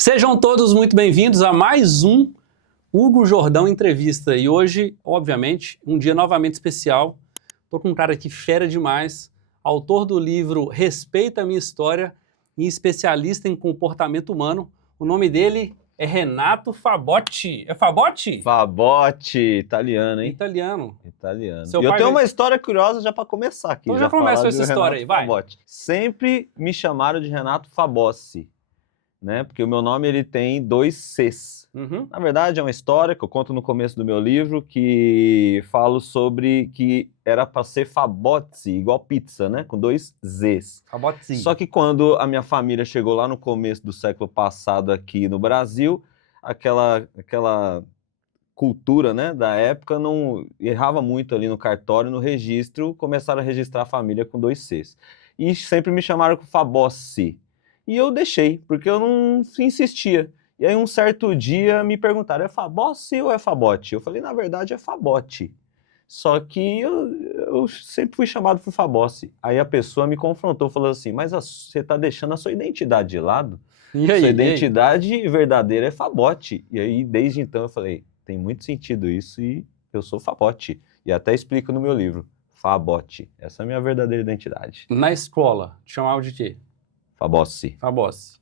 Sejam todos muito bem-vindos a mais um Hugo Jordão Entrevista. E hoje, obviamente, um dia novamente especial. Estou com um cara aqui fera demais, autor do livro Respeita a Minha História e especialista em comportamento humano. O nome dele é Renato Fabotti. É Fabotti? Fabotti, italiano, hein? Italiano. Italiano. Seu E eu pai tenho veio- uma história curiosa já para começar aqui. Então já começa falar essa do história Renato aí, vai. Fabotti. Sempre me chamaram de Renato Fabossi, né? Porque o meu nome ele tem 2 Cs. Uhum. Na verdade, é uma história que eu conto no começo do meu livro que falo sobre que era para ser Fabozzi, igual pizza, né? Com 2 Zs. Fabotti. Só que quando a minha família chegou lá no começo do século passado aqui no Brasil, aquela cultura, né, da época não errava muito ali no cartório, no registro, começaram a registrar a família com 2 Cs. E sempre me chamaram com Fabossi. E eu deixei, porque eu não insistia. E aí um certo dia me perguntaram, é Fabossi ou é Fabotti? Eu falei, na verdade é Fabotti. Só que eu sempre fui chamado por Fabossi. Aí a pessoa me confrontou, falou assim, mas você está deixando a sua identidade de lado? E aí? Sua E aí? identidade verdadeira é Fabotti. E aí, desde então, eu falei, tem muito sentido isso e eu sou Fabotti. E até explico no meu livro, Fabotti. Essa é a minha verdadeira identidade. Na escola, te chamava de quê? Fabossi. Fabossi.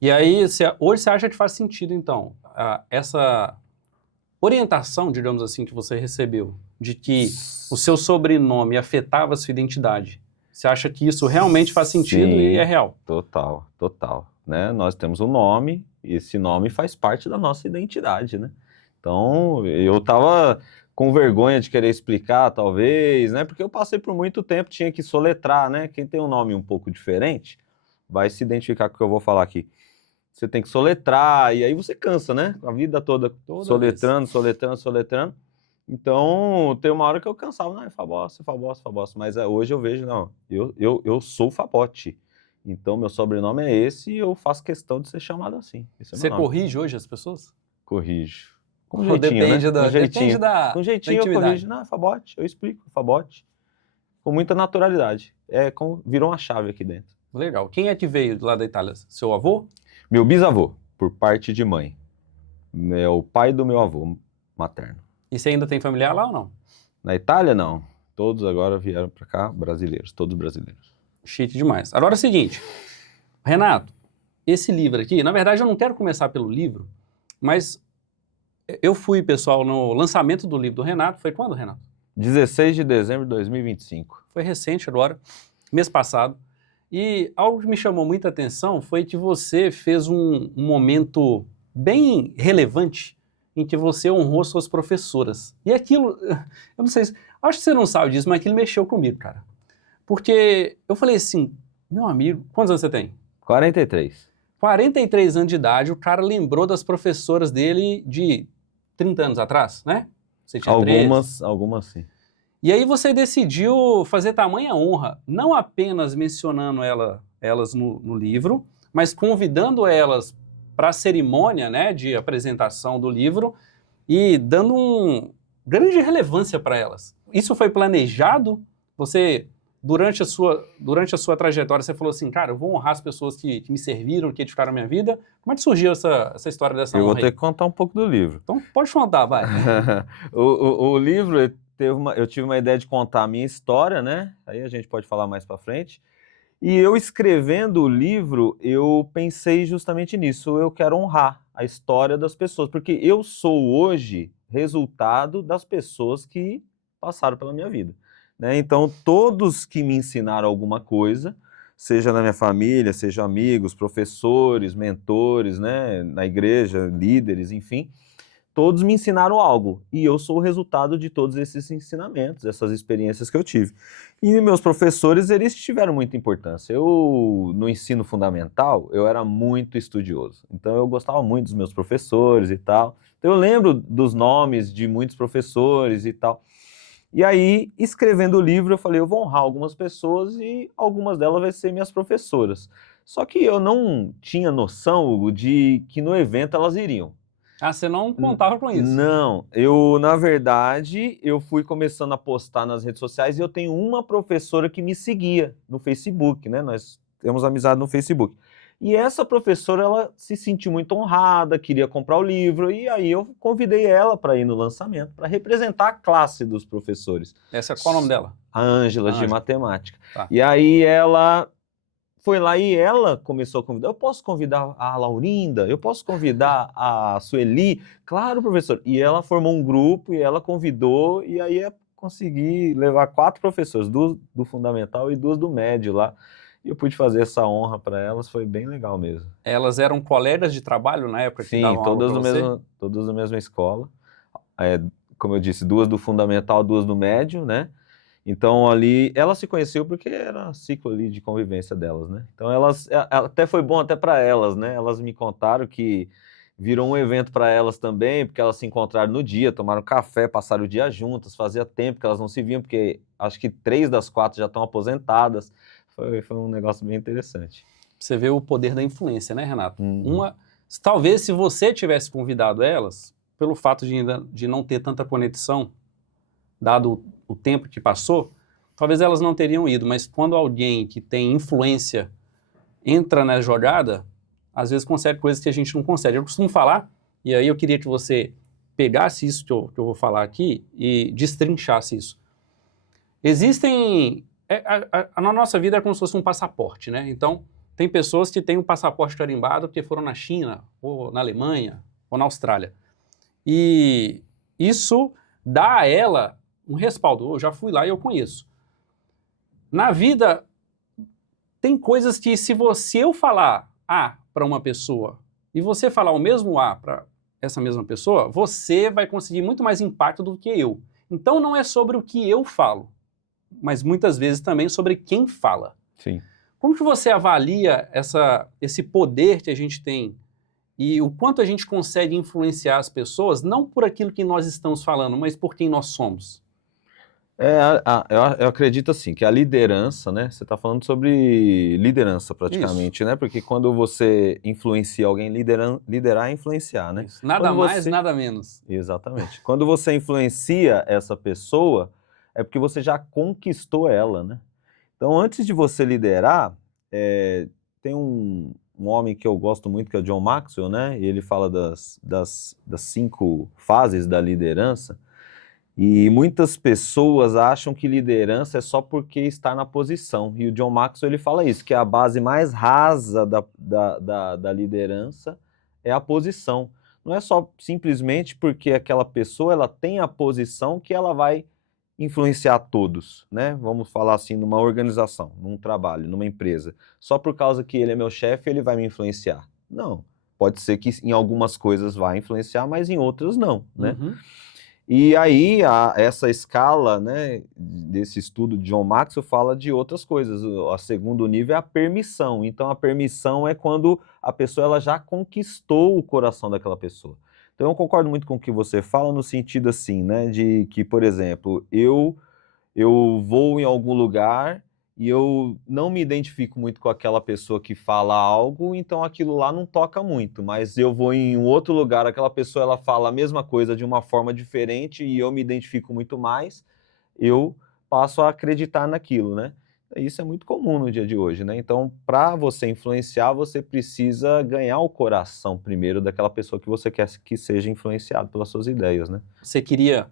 E aí, hoje você acha que faz sentido, então, essa orientação, digamos assim, que você recebeu, de que o seu sobrenome afetava a sua identidade. Você acha que isso realmente faz sentido e é real? Total, total. Né? Nós temos um nome e esse nome faz parte da nossa identidade, né? Então, eu tava com vergonha de querer explicar, talvez, né? Porque eu passei por muito tempo, tinha que soletrar, né? Quem tem um nome um pouco diferente vai se identificar com o que eu vou falar aqui. Você tem que soletrar, e aí você cansa, né? A vida toda soletrando, soletrando, soletrando. Então, tem uma hora que eu cansava, não, é Fabossi, Fabossi, Fabossi. Mas hoje eu vejo, não, eu sou Fabotti. Então, meu sobrenome é esse e eu faço questão de ser chamado assim. Esse é meu Você nome. corrige hoje as pessoas? Corrijo. Com Ou jeitinho, depende né? da, Com jeitinho. depende da, Com da jeitinho eu intimidade. corrijo. Não, é Fabotti, eu explico, Fabotti. Com muita naturalidade. Virou uma chave aqui dentro. Legal. Quem é que veio lá da Itália? Seu avô? Meu bisavô, por parte de mãe. É o pai do meu avô materno. E você ainda tem familiar lá ou não? Na Itália, não. Todos agora vieram para cá, brasileiros, todos brasileiros. Chique demais. Agora é o seguinte, Renato, esse livro aqui, na verdade eu não quero começar pelo livro, mas eu fui, pessoal, no lançamento do livro do Renato. Foi quando, Renato? 16 de dezembro de 2025. Foi recente agora, mês passado. E algo que me chamou muita atenção foi que você fez um momento bem relevante em que você honrou suas professoras. E aquilo, eu não sei, acho que você não sabe disso, mas aquilo mexeu comigo, cara. Porque eu falei assim, meu amigo, quantos anos você tem? 43. 43 anos de idade, o cara lembrou das professoras dele de 30 anos atrás, né? Você tinha 13. Algumas sim. E aí você decidiu fazer tamanha honra, não apenas mencionando elas no livro, mas convidando elas para a cerimônia, né, de apresentação do livro e dando grande relevância para elas. Isso foi planejado? Você, durante a sua trajetória, você falou assim, cara, eu vou honrar as pessoas que me serviram, que edificaram a minha vida. Como é que surgiu essa história dessa honra? Eu vou ter que contar um pouco do livro. Então pode contar, vai. o livro... Eu tive uma ideia de contar a minha história, né? Aí a gente pode falar mais para frente. E eu escrevendo o livro, eu pensei justamente nisso. Eu quero honrar a história das pessoas, porque eu sou hoje resultado das pessoas que passaram pela minha vida, né? Então, todos que me ensinaram alguma coisa, seja na minha família, seja amigos, professores, mentores, né? Na igreja, líderes, enfim, todos me ensinaram algo, e eu sou o resultado de todos esses ensinamentos, essas experiências que eu tive. E meus professores, eles tiveram muita importância. No ensino fundamental, eu era muito estudioso, então eu gostava muito dos meus professores e tal. Então eu lembro dos nomes de muitos professores e tal. E aí, escrevendo o livro, eu falei, eu vou honrar algumas pessoas e algumas delas vão ser minhas professoras. Só que eu não tinha noção, Hugo, de que no evento elas iriam. Ah, você não contava com isso? Não, na verdade, eu fui começando a postar nas redes sociais e eu tenho uma professora que me seguia no Facebook, né? Nós temos amizade no Facebook. E essa professora, ela se sentiu muito honrada, queria comprar o livro, e aí eu convidei ela para ir no lançamento, para representar a classe dos professores. Qual o nome dela? A Ângela, A de Ângela. matemática. Tá. E aí ela foi lá e ela começou a convidar. Eu posso convidar a Laurinda? Eu posso convidar a Sueli? Claro, professor. E ela formou um grupo e ela convidou, e aí eu consegui levar 4 professores, 2 do fundamental e 2 do médio lá. E eu pude fazer essa honra para elas, foi bem legal mesmo. Elas eram colegas de trabalho na época que davam aula para você? Todas da mesma escola. Como eu disse, 2 do fundamental, 2 do médio, né? Então ali, ela se conheceu porque era ciclo ali de convivência delas, né? Então até foi bom até para elas, né? Elas me contaram que virou um evento para elas também, porque elas se encontraram no dia, tomaram café, passaram o dia juntas, fazia tempo que elas não se viam, porque acho que 3 das 4 já estão aposentadas. Foi um negócio bem interessante. Você vê o poder da influência, né, Renato? Talvez se você tivesse convidado elas, pelo fato de não ter tanta conexão, dado o tempo que passou, talvez elas não teriam ido, mas quando alguém que tem influência entra na jogada, às vezes consegue coisas que a gente não consegue. Eu costumo falar, e aí eu queria que você pegasse isso que eu vou falar aqui e destrinchasse isso. Existem... na nossa vida é como se fosse um passaporte, né? Então, tem pessoas que têm um passaporte carimbado porque foram na China, ou na Alemanha, ou na Austrália. E isso dá a ela um respaldo. Eu já fui lá e eu conheço. Na vida, tem coisas que se eu falar A para uma pessoa e você falar o mesmo A para essa mesma pessoa, você vai conseguir muito mais impacto do que eu. Então não é sobre o que eu falo, mas muitas vezes também sobre quem fala. Sim. Como que você avalia esse poder que a gente tem e o quanto a gente consegue influenciar as pessoas, não por aquilo que nós estamos falando, mas por quem nós somos? Eu acredito assim, que a liderança, né? Você está falando sobre liderança praticamente, né? Porque quando você influencia alguém, liderar é influenciar, né? Isso. Nada mais, nada menos. Exatamente. Quando você influencia essa pessoa, é porque você já conquistou ela, né? Então, antes de você liderar, tem um homem que eu gosto muito, que é o John Maxwell, né? E ele fala das 5 fases da liderança. E muitas pessoas acham que liderança é só porque está na posição. E o John Maxwell ele fala isso, que a base mais rasa da liderança é a posição. Não é só simplesmente porque aquela pessoa ela tem a posição que ela vai influenciar todos, né? Vamos falar assim, numa organização, num trabalho, numa empresa. Só por causa que ele é meu chefe, ele vai me influenciar. Não. Pode ser que em algumas coisas vai influenciar, mas em outras não, né? Uhum. E aí, essa escala, né, desse estudo de John Maxwell fala de outras coisas. O segundo nível é a permissão. Então, a permissão é quando a pessoa ela já conquistou o coração daquela pessoa. Então, eu concordo muito com o que você fala no sentido assim, né, de que, por exemplo, eu vou em algum lugar e eu não me identifico muito com aquela pessoa que fala algo, então aquilo lá não toca muito, mas eu vou em um outro lugar, aquela pessoa ela fala a mesma coisa de uma forma diferente e eu me identifico muito mais, eu passo a acreditar naquilo, né? Isso é muito comum no dia de hoje, né? Então, para você influenciar, você precisa ganhar o coração primeiro daquela pessoa que você quer que seja influenciado pelas suas ideias, né? Você queria,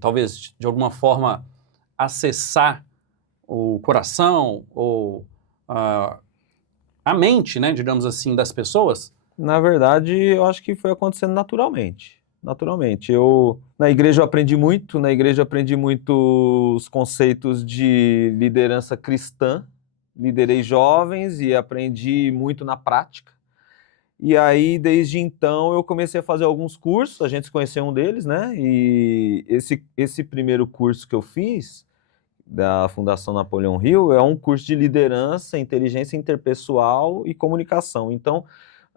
talvez, de alguma forma, acessar o coração ou a mente, né, digamos assim, das pessoas? Na verdade, eu acho que foi acontecendo naturalmente. Naturalmente. Na igreja eu aprendi muito os conceitos de liderança cristã, liderei jovens e aprendi muito na prática. E aí, desde então, eu comecei a fazer alguns cursos, a gente se conheceu um deles, né? E esse primeiro curso que eu fiz, da Fundação Napoleão Hill, é um curso de liderança, inteligência interpessoal e comunicação. Então,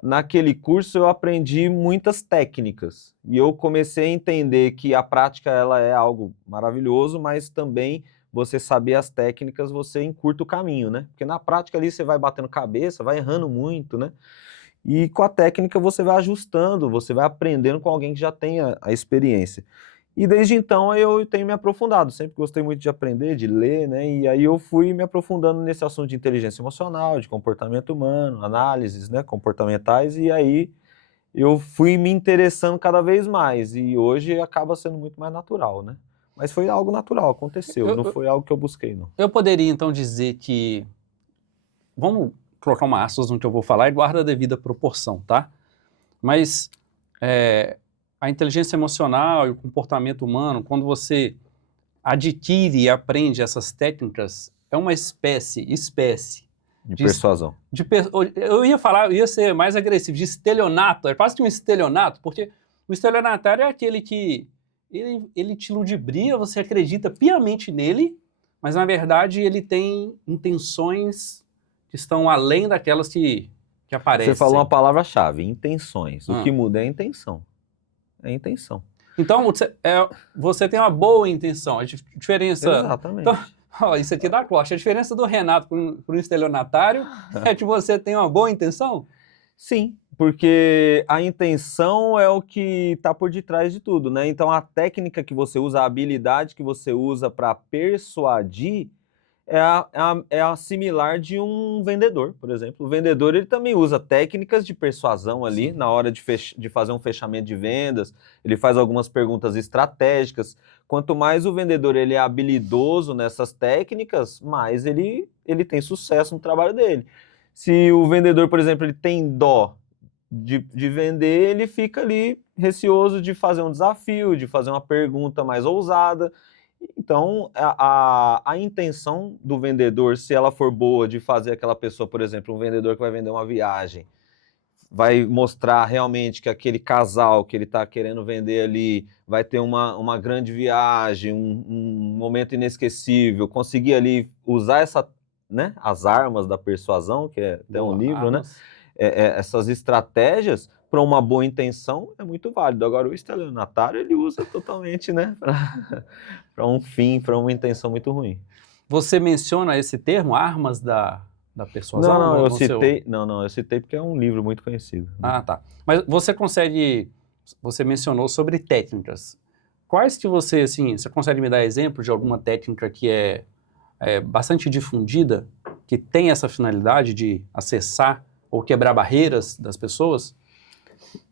naquele curso eu aprendi muitas técnicas e eu comecei a entender que a prática ela é algo maravilhoso, mas também você saber as técnicas, você encurta o caminho, né? Porque na prática ali você vai batendo cabeça, vai errando muito, né? E com a técnica você vai ajustando, você vai aprendendo com alguém que já tem a experiência. E desde então eu tenho me aprofundado, sempre gostei muito de aprender, de ler, né? E aí eu fui me aprofundando nesse assunto de inteligência emocional, de comportamento humano, análises, né, comportamentais, e aí eu fui me interessando cada vez mais, e hoje acaba sendo muito mais natural, né? Mas foi algo natural, aconteceu, Eu, não eu, foi algo que eu busquei, não. eu poderia então dizer que, vamos colocar uma aspas no que eu vou falar e guarda a devida proporção, tá? Mas é, a inteligência emocional e o comportamento humano, quando você adquire e aprende essas técnicas, é uma espécie De de, persuasão. eu ia falar, eu ia ser mais agressivo, de estelionato, é quase que um estelionato, porque o estelionatário é aquele que ele te ludibria, você acredita piamente nele, mas na verdade ele tem intenções que estão além daquelas que Você falou uma aparecem. palavra-chave, intenções. O que Ah. muda é a intenção. É a intenção. Então, você tem uma boa intenção. A diferença. Então, Exatamente. ó, isso aqui dá corte. A diferença do Renato para um estelionatário é que você tem uma boa intenção? Sim, porque a intenção é o que está por detrás de tudo, né? Então a técnica que você usa, a habilidade que você usa para persuadir é a similar de um vendedor, por exemplo. O vendedor ele também usa técnicas de persuasão ali Sim. na hora de fazer um fechamento de vendas, ele faz algumas perguntas estratégicas. Quanto mais o vendedor ele é habilidoso nessas técnicas, mais ele tem sucesso no trabalho dele. Se o vendedor, por exemplo, ele tem dó de vender, ele fica ali receoso de fazer um desafio, de fazer uma pergunta mais ousada. Então, a intenção do vendedor, se ela for boa, de fazer aquela pessoa, por exemplo, um vendedor que vai vender uma viagem, vai mostrar realmente que aquele casal que ele está querendo vender ali vai ter uma grande viagem, um momento inesquecível, conseguir ali usar né, as armas da persuasão, que é até um Boa, livro, né? armas. Essas estratégias para uma boa intenção é muito válido. Agora, o estelionatário, ele usa totalmente, né, para um fim, para uma intenção muito ruim. Você menciona esse termo, armas da Não, persuasão, não, eu no seu... citei, não, eu citei porque é um livro muito conhecido. Ah, tá. Mas você mencionou sobre técnicas. Quais que você, assim, você consegue me dar exemplo de alguma técnica que é bastante difundida, que tem essa finalidade de acessar ou quebrar barreiras das pessoas?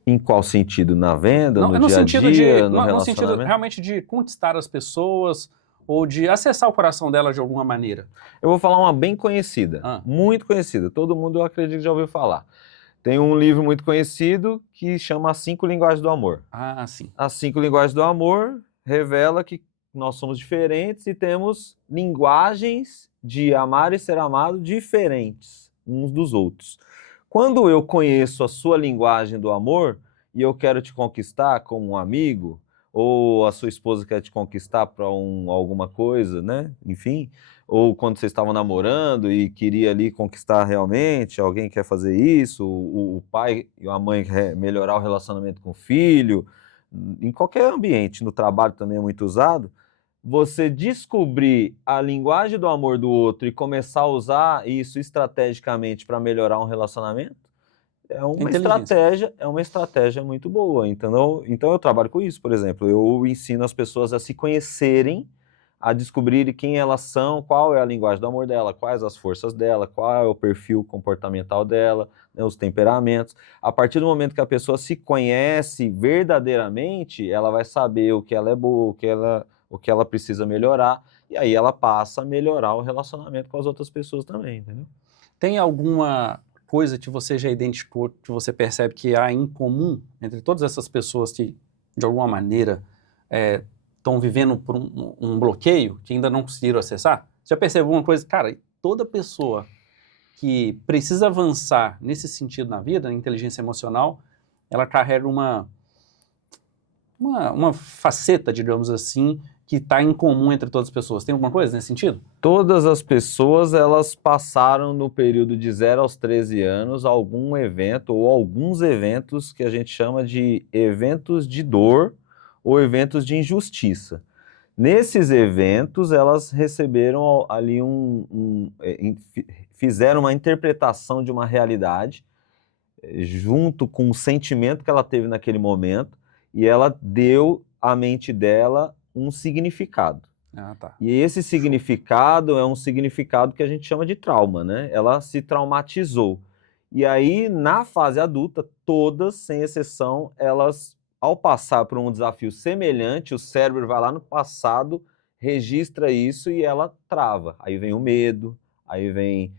Em qual sentido? Na venda, Não, no no dia a sentido de, dia, no no sentido relacionamento? realmente de conquistar as pessoas ou de acessar o coração delas de alguma maneira. Eu vou falar uma bem conhecida, Ah, muito conhecida, todo mundo eu acredito que já ouviu falar. Tem um livro muito conhecido que chama As 5 Linguagens do Amor. sim. As 5 Linguagens do Amor revela que nós somos diferentes e temos linguagens de amar e ser amado diferentes uns dos outros. Quando eu conheço a sua linguagem do amor e eu quero te conquistar como um amigo, ou a sua esposa quer te conquistar para alguma coisa, né? Enfim, ou quando vocês estavam namorando e queria ali conquistar realmente, alguém quer fazer isso, o pai e a mãe quer melhorar o relacionamento com o filho, em qualquer ambiente, no trabalho também é muito usado, você descobrir a linguagem do amor do outro e começar a usar isso estrategicamente para melhorar um relacionamento, Inteligência. é uma estratégia muito boa, entendeu? Então eu trabalho com isso, por exemplo, eu ensino as pessoas a se conhecerem, a descobrirem quem elas são, qual é a linguagem do amor dela, quais as forças dela, qual é o perfil comportamental dela, né, os temperamentos. A partir do momento que a pessoa se conhece verdadeiramente, ela vai saber o que ela é boa, o que ela precisa melhorar, e aí ela passa a melhorar o relacionamento com as outras pessoas também, entendeu? Tem alguma coisa que você já identificou, que você percebe que há em comum entre todas essas pessoas que, de alguma maneira, estão vivendo por um bloqueio, que ainda não conseguiram acessar? Você já percebeu alguma coisa? Cara, toda pessoa que precisa avançar nesse sentido na vida, na inteligência emocional, ela carrega uma faceta, digamos assim, que está em comum entre todas as pessoas. Tem alguma coisa nesse sentido? Todas as pessoas, elas passaram no período de 0 aos 13 anos algum evento ou alguns eventos que a gente chama de eventos de dor ou eventos de injustiça. Nesses eventos, elas receberam ali fizeram uma interpretação de uma realidade junto com o sentimento que ela teve naquele momento, e ela deu à mente dela um significado. Ah, tá. E esse significado é um significado que a gente chama de trauma, né? Ela se traumatizou. E aí, na fase adulta, todas, sem exceção, elas, ao passar por um desafio semelhante, o cérebro vai lá no passado, registra isso e ela trava. Aí vem o medo, aí vem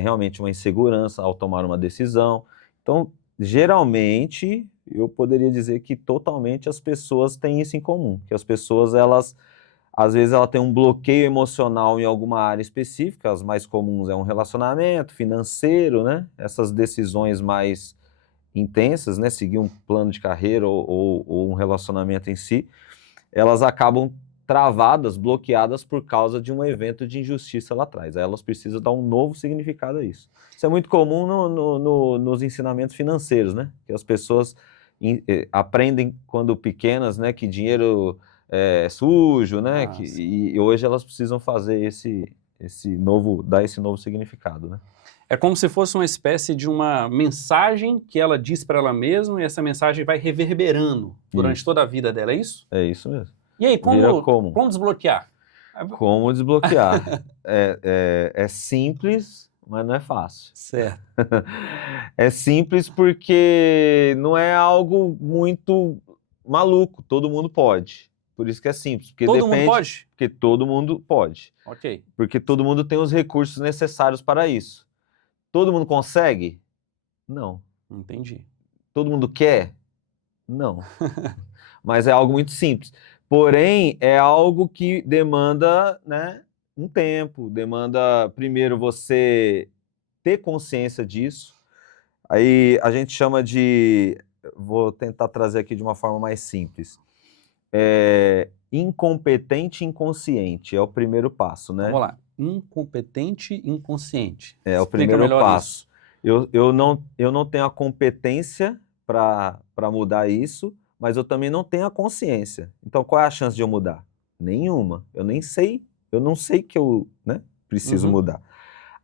realmente uma insegurança ao tomar uma decisão. Então, geralmente, eu poderia dizer que totalmente as pessoas têm isso em comum, que as pessoas, elas, às vezes, ela tem um bloqueio emocional em alguma área específica, as mais comuns é um relacionamento, financeiro, né? Essas decisões mais intensas, né? Seguir um plano de carreira ou um relacionamento em si, elas acabam travadas, bloqueadas por causa de um evento de injustiça lá atrás. Aí elas precisam dar um novo significado a isso. Isso é muito comum nos ensinamentos financeiros, né? Que as pessoas aprendem quando pequenas, né? Que dinheiro é sujo, né? Ah, E hoje elas precisam fazer dar esse novo significado, né? É como se fosse uma espécie de uma mensagem que ela diz para ela mesma e essa mensagem vai reverberando durante toda a vida dela, é isso? É isso mesmo. E aí, Vira comum. como desbloquear? Como desbloquear? É simples, mas não é fácil. Certo. É simples porque não é algo muito maluco, todo mundo pode. Por isso que é simples. Porque Todo mundo pode? Porque todo mundo pode. Ok. Porque todo mundo tem os recursos necessários para isso. Todo mundo consegue? Não. Entendi. Todo mundo quer? Não. Mas é algo muito simples. Porém, é algo que demanda, né, um tempo, demanda primeiro você ter consciência disso. Aí a gente chama de, vou tentar trazer aqui de uma forma mais simples. Incompetente inconsciente é o primeiro passo, né? Vamos lá. Incompetente inconsciente. É o Explica primeiro melhor passo. isso. Eu não tenho a competência para mudar isso, mas eu também não tenho a consciência. Então, qual é a chance de eu mudar? Nenhuma. Eu não sei que eu, né, preciso mudar.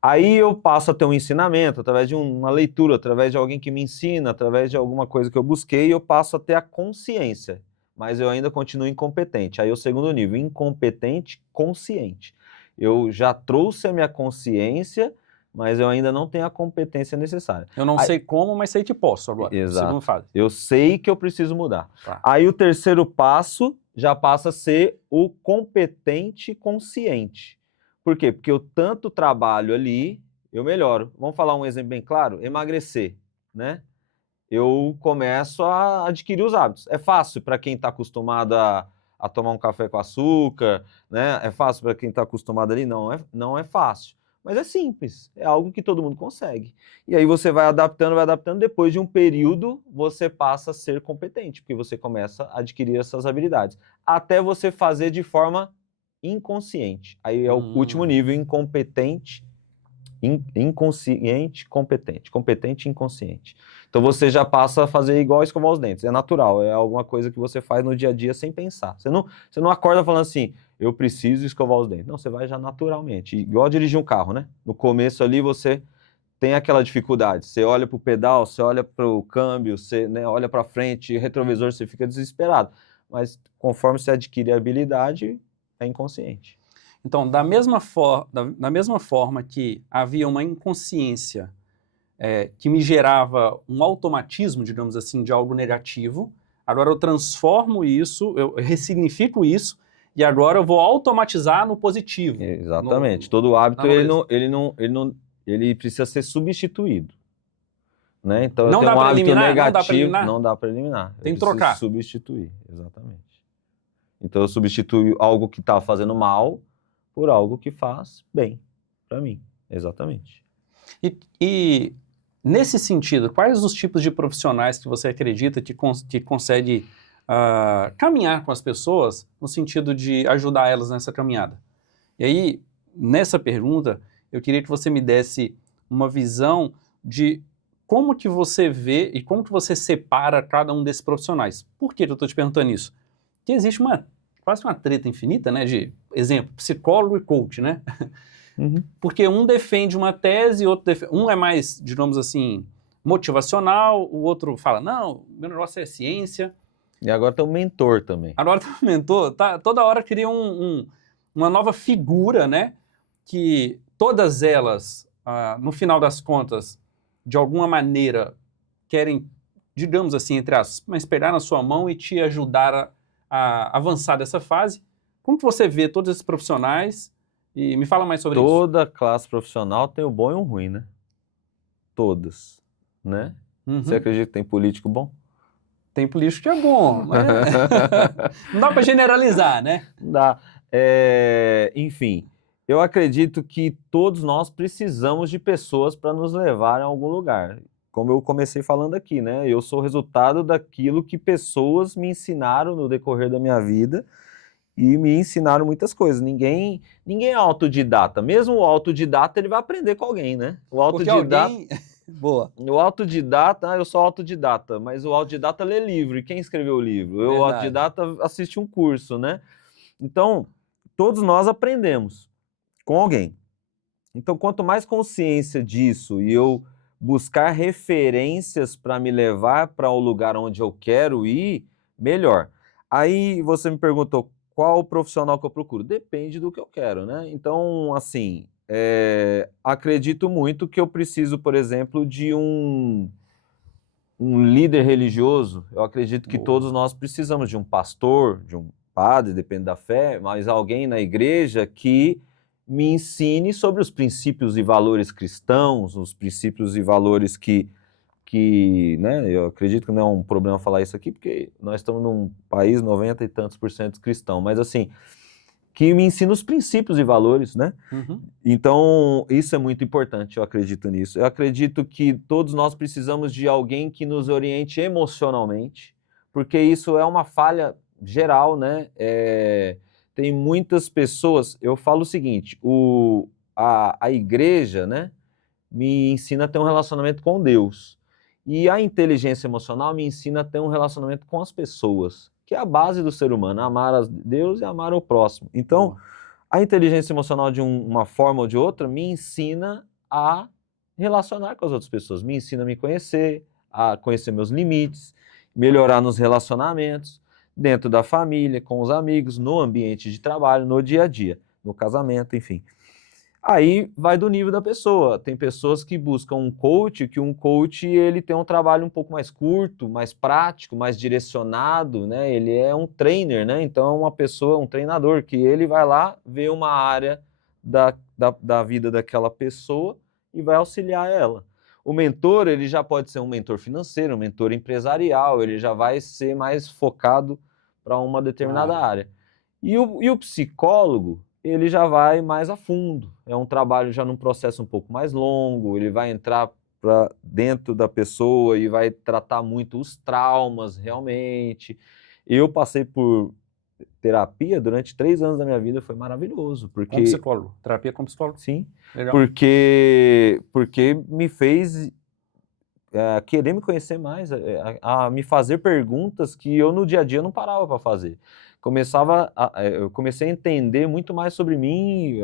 Aí eu passo a ter um ensinamento, através de uma leitura, através de alguém que me ensina, através de alguma coisa que eu busquei, eu passo a ter a consciência, mas eu ainda continuo incompetente. Aí o segundo nível, incompetente consciente. Eu já trouxe a minha consciência, mas eu ainda não tenho a competência necessária. Eu não sei como, mas sei que posso agora. Exato. Segunda fase. Eu sei que eu preciso mudar. Tá. Aí o terceiro passo já passa a ser o competente consciente. Por quê? Porque eu tanto trabalho ali, eu melhoro. Vamos falar um exemplo bem claro? Emagrecer, né? Eu começo a adquirir os hábitos. É fácil para quem está acostumado a tomar um café com açúcar, né? É fácil para quem está acostumado ali? Não é fácil. Mas é simples, é algo que todo mundo consegue. E aí você vai adaptando, depois de um período você passa a ser competente, porque você começa a adquirir essas habilidades. Até você fazer de forma inconsciente. Aí é o último nível, incompetente, inconsciente, competente. Competente e inconsciente. Então você já passa a fazer igual escovar os dentes. É natural, é alguma coisa que você faz no dia a dia sem pensar. Você não acorda falando assim, eu preciso escovar os dentes. Não, você vai já naturalmente. Igual dirigir um carro, né? No começo ali você tem aquela dificuldade. Você olha para o pedal, você olha para o câmbio, você, né, olha para frente, retrovisor, você fica desesperado. Mas conforme você adquire a habilidade, é inconsciente. Então, da mesma forma que havia uma inconsciência que me gerava um automatismo, digamos assim, de algo negativo, agora eu transformo isso, eu ressignifico isso, e agora eu vou automatizar no positivo. Exatamente. Todo hábito, ele precisa ser substituído. Né? Então, eu tenho um hábito negativo, não dá para eliminar. Tem que trocar. Substituir, exatamente. Então, eu substituo algo que está fazendo mal por algo que faz bem para mim. Exatamente. E nesse sentido, quais os tipos de profissionais que você acredita que consegue caminhar com as pessoas no sentido de ajudar elas nessa caminhada? E aí, nessa pergunta, eu queria que você me desse uma visão de como que você vê e como que você separa cada um desses profissionais. Por que eu estou te perguntando isso? Porque existe quase uma treta infinita, né, de, exemplo, psicólogo e coach, né? Porque um defende uma tese, um é mais, digamos assim, motivacional, o outro fala, não, meu negócio é ciência. E agora tem um mentor também. Agora tem um mentor, tá, toda hora cria uma nova figura, né? Que todas elas, no final das contas, de alguma maneira, querem, digamos assim, entre aspas, mas pegar na sua mão e te ajudar a avançar dessa fase. Como que você vê todos esses profissionais? E me fala mais sobre isso. Toda classe profissional tem o bom e o ruim, né? Todas, né? Uhum. Você acredita que tem político bom? Tem político que é bom, mas não dá para generalizar, né? Não dá. Enfim, eu acredito que todos nós precisamos de pessoas para nos levar a algum lugar. Como eu comecei falando aqui, né? Eu sou o resultado daquilo que pessoas me ensinaram no decorrer da minha vida e me ensinaram muitas coisas. Ninguém é autodidata. Mesmo o autodidata, ele vai aprender com alguém, né? O autodidata... Boa. O autodidata, eu sou autodidata, mas o autodidata lê livro. E quem escreveu o livro? Eu, o autodidata, assiste um curso, né? Então, todos nós aprendemos com alguém. Então, quanto mais consciência disso e eu buscar referências para me levar para o lugar onde eu quero ir, melhor. Aí você me perguntou qual o profissional que eu procuro. Depende do que eu quero, né? Então, assim, acredito muito que eu preciso, por exemplo, de um líder religioso. Eu acredito que todos nós precisamos de um pastor, de um padre, depende da fé, mas alguém na igreja que me ensine sobre os princípios e valores cristãos, os princípios e valores que né, eu acredito que não é um problema falar isso aqui, porque nós estamos num país 90 e tantos % cristão, mas assim, que me ensina os princípios e valores, né? Uhum. Então, isso é muito importante, eu acredito nisso. Eu acredito que todos nós precisamos de alguém que nos oriente emocionalmente, porque isso é uma falha geral, né? Tem muitas pessoas, eu falo o seguinte, a igreja, né, me ensina a ter um relacionamento com Deus, e a inteligência emocional me ensina a ter um relacionamento com as pessoas, que é a base do ser humano, amar a Deus e amar o próximo. Então, a inteligência emocional de uma forma ou de outra me ensina a relacionar com as outras pessoas, me ensina a me conhecer, a conhecer meus limites, melhorar nos relacionamentos, dentro da família, com os amigos, no ambiente de trabalho, no dia a dia, no casamento, enfim. Aí vai do nível da pessoa. Tem pessoas que buscam um coach, que um coach ele tem um trabalho um pouco mais curto, mais prático, mais direcionado, né? Ele é um trainer, né? Então é uma pessoa, um treinador, que ele vai lá ver uma área da vida daquela pessoa e vai auxiliar ela. O mentor, ele já pode ser um mentor financeiro, um mentor empresarial, ele já vai ser mais focado para uma determinada área. E o psicólogo, ele já vai mais a fundo. É um trabalho já num processo um pouco mais longo, ele vai entrar para dentro da pessoa e vai tratar muito os traumas, realmente. Eu passei por terapia durante 3 anos da minha vida, foi maravilhoso. Porque... Com psicólogo, terapia com psicólogo? Sim, legal. Porque me fez querer me conhecer mais, a me fazer perguntas que eu no dia a dia não parava para fazer. Eu comecei a entender muito mais sobre mim,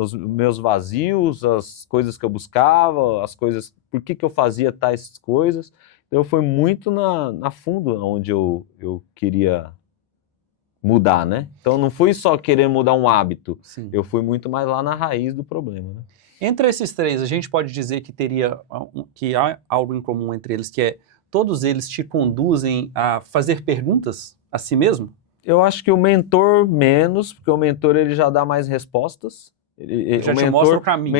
os meus vazios, as coisas que eu buscava, as coisas, por que eu fazia tais coisas. Então foi muito na fundo onde eu queria mudar, né? Então não fui só querer mudar um hábito, sim, eu fui muito mais lá na raiz do problema, né? Entre esses três, a gente pode dizer que há algo em comum entre eles, que é todos eles te conduzem a fazer perguntas a si mesmo? Eu acho que o mentor menos, porque o mentor ele já dá mais respostas. Já te mostra o caminho.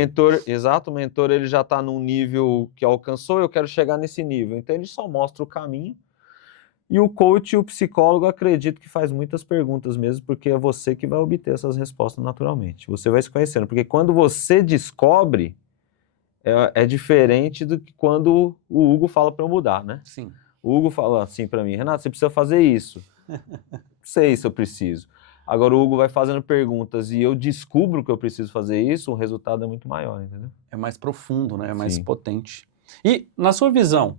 Exato, o mentor ele já está num nível que alcançou, eu quero chegar nesse nível. Então ele só mostra o caminho. E o coach, o psicólogo, acredito que faz muitas perguntas mesmo, porque é você que vai obter essas respostas naturalmente. Você vai se conhecendo, porque quando você descobre, é diferente do que quando o Hugo fala para eu mudar, né? Sim. O Hugo fala assim para mim, Renato, você precisa fazer isso. Não sei se eu preciso. Agora o Hugo vai fazendo perguntas e eu descubro que eu preciso fazer isso, o resultado é muito maior, entendeu? É mais profundo, né? É mais potente. E, na sua visão,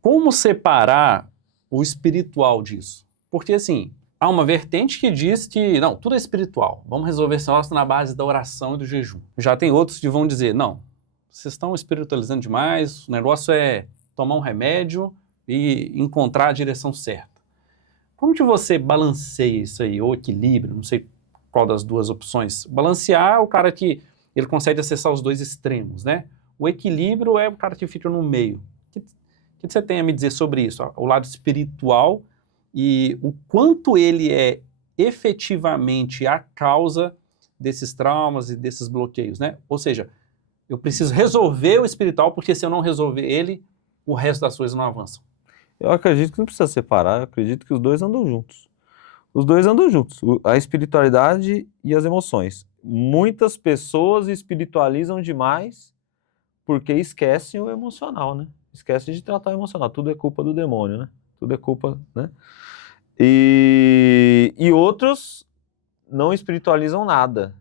como separar o espiritual disso? Porque, assim, há uma vertente que diz que, não, tudo é espiritual. Vamos resolver esse negócio na base da oração e do jejum. Já tem outros que vão dizer, não, vocês estão espiritualizando demais, o negócio é tomar um remédio e encontrar a direção certa. Como que você balanceia isso aí, ou equilíbrio, não sei qual das duas opções. Balancear é o cara que ele consegue acessar os dois extremos, né? O equilíbrio é o cara que fica no meio. O que você tem a me dizer sobre isso? O lado espiritual e o quanto ele é efetivamente a causa desses traumas e desses bloqueios, né? Ou seja, eu preciso resolver o espiritual, porque se eu não resolver ele, o resto das coisas não avançam. Eu acredito que não precisa separar, eu acredito que os dois andam juntos. Os dois andam juntos, a espiritualidade e as emoções. Muitas pessoas espiritualizam demais porque esquecem o emocional, né? Esquecem de tratar o emocional. Tudo é culpa do demônio, né? Tudo é culpa, né? E outros não espiritualizam nada.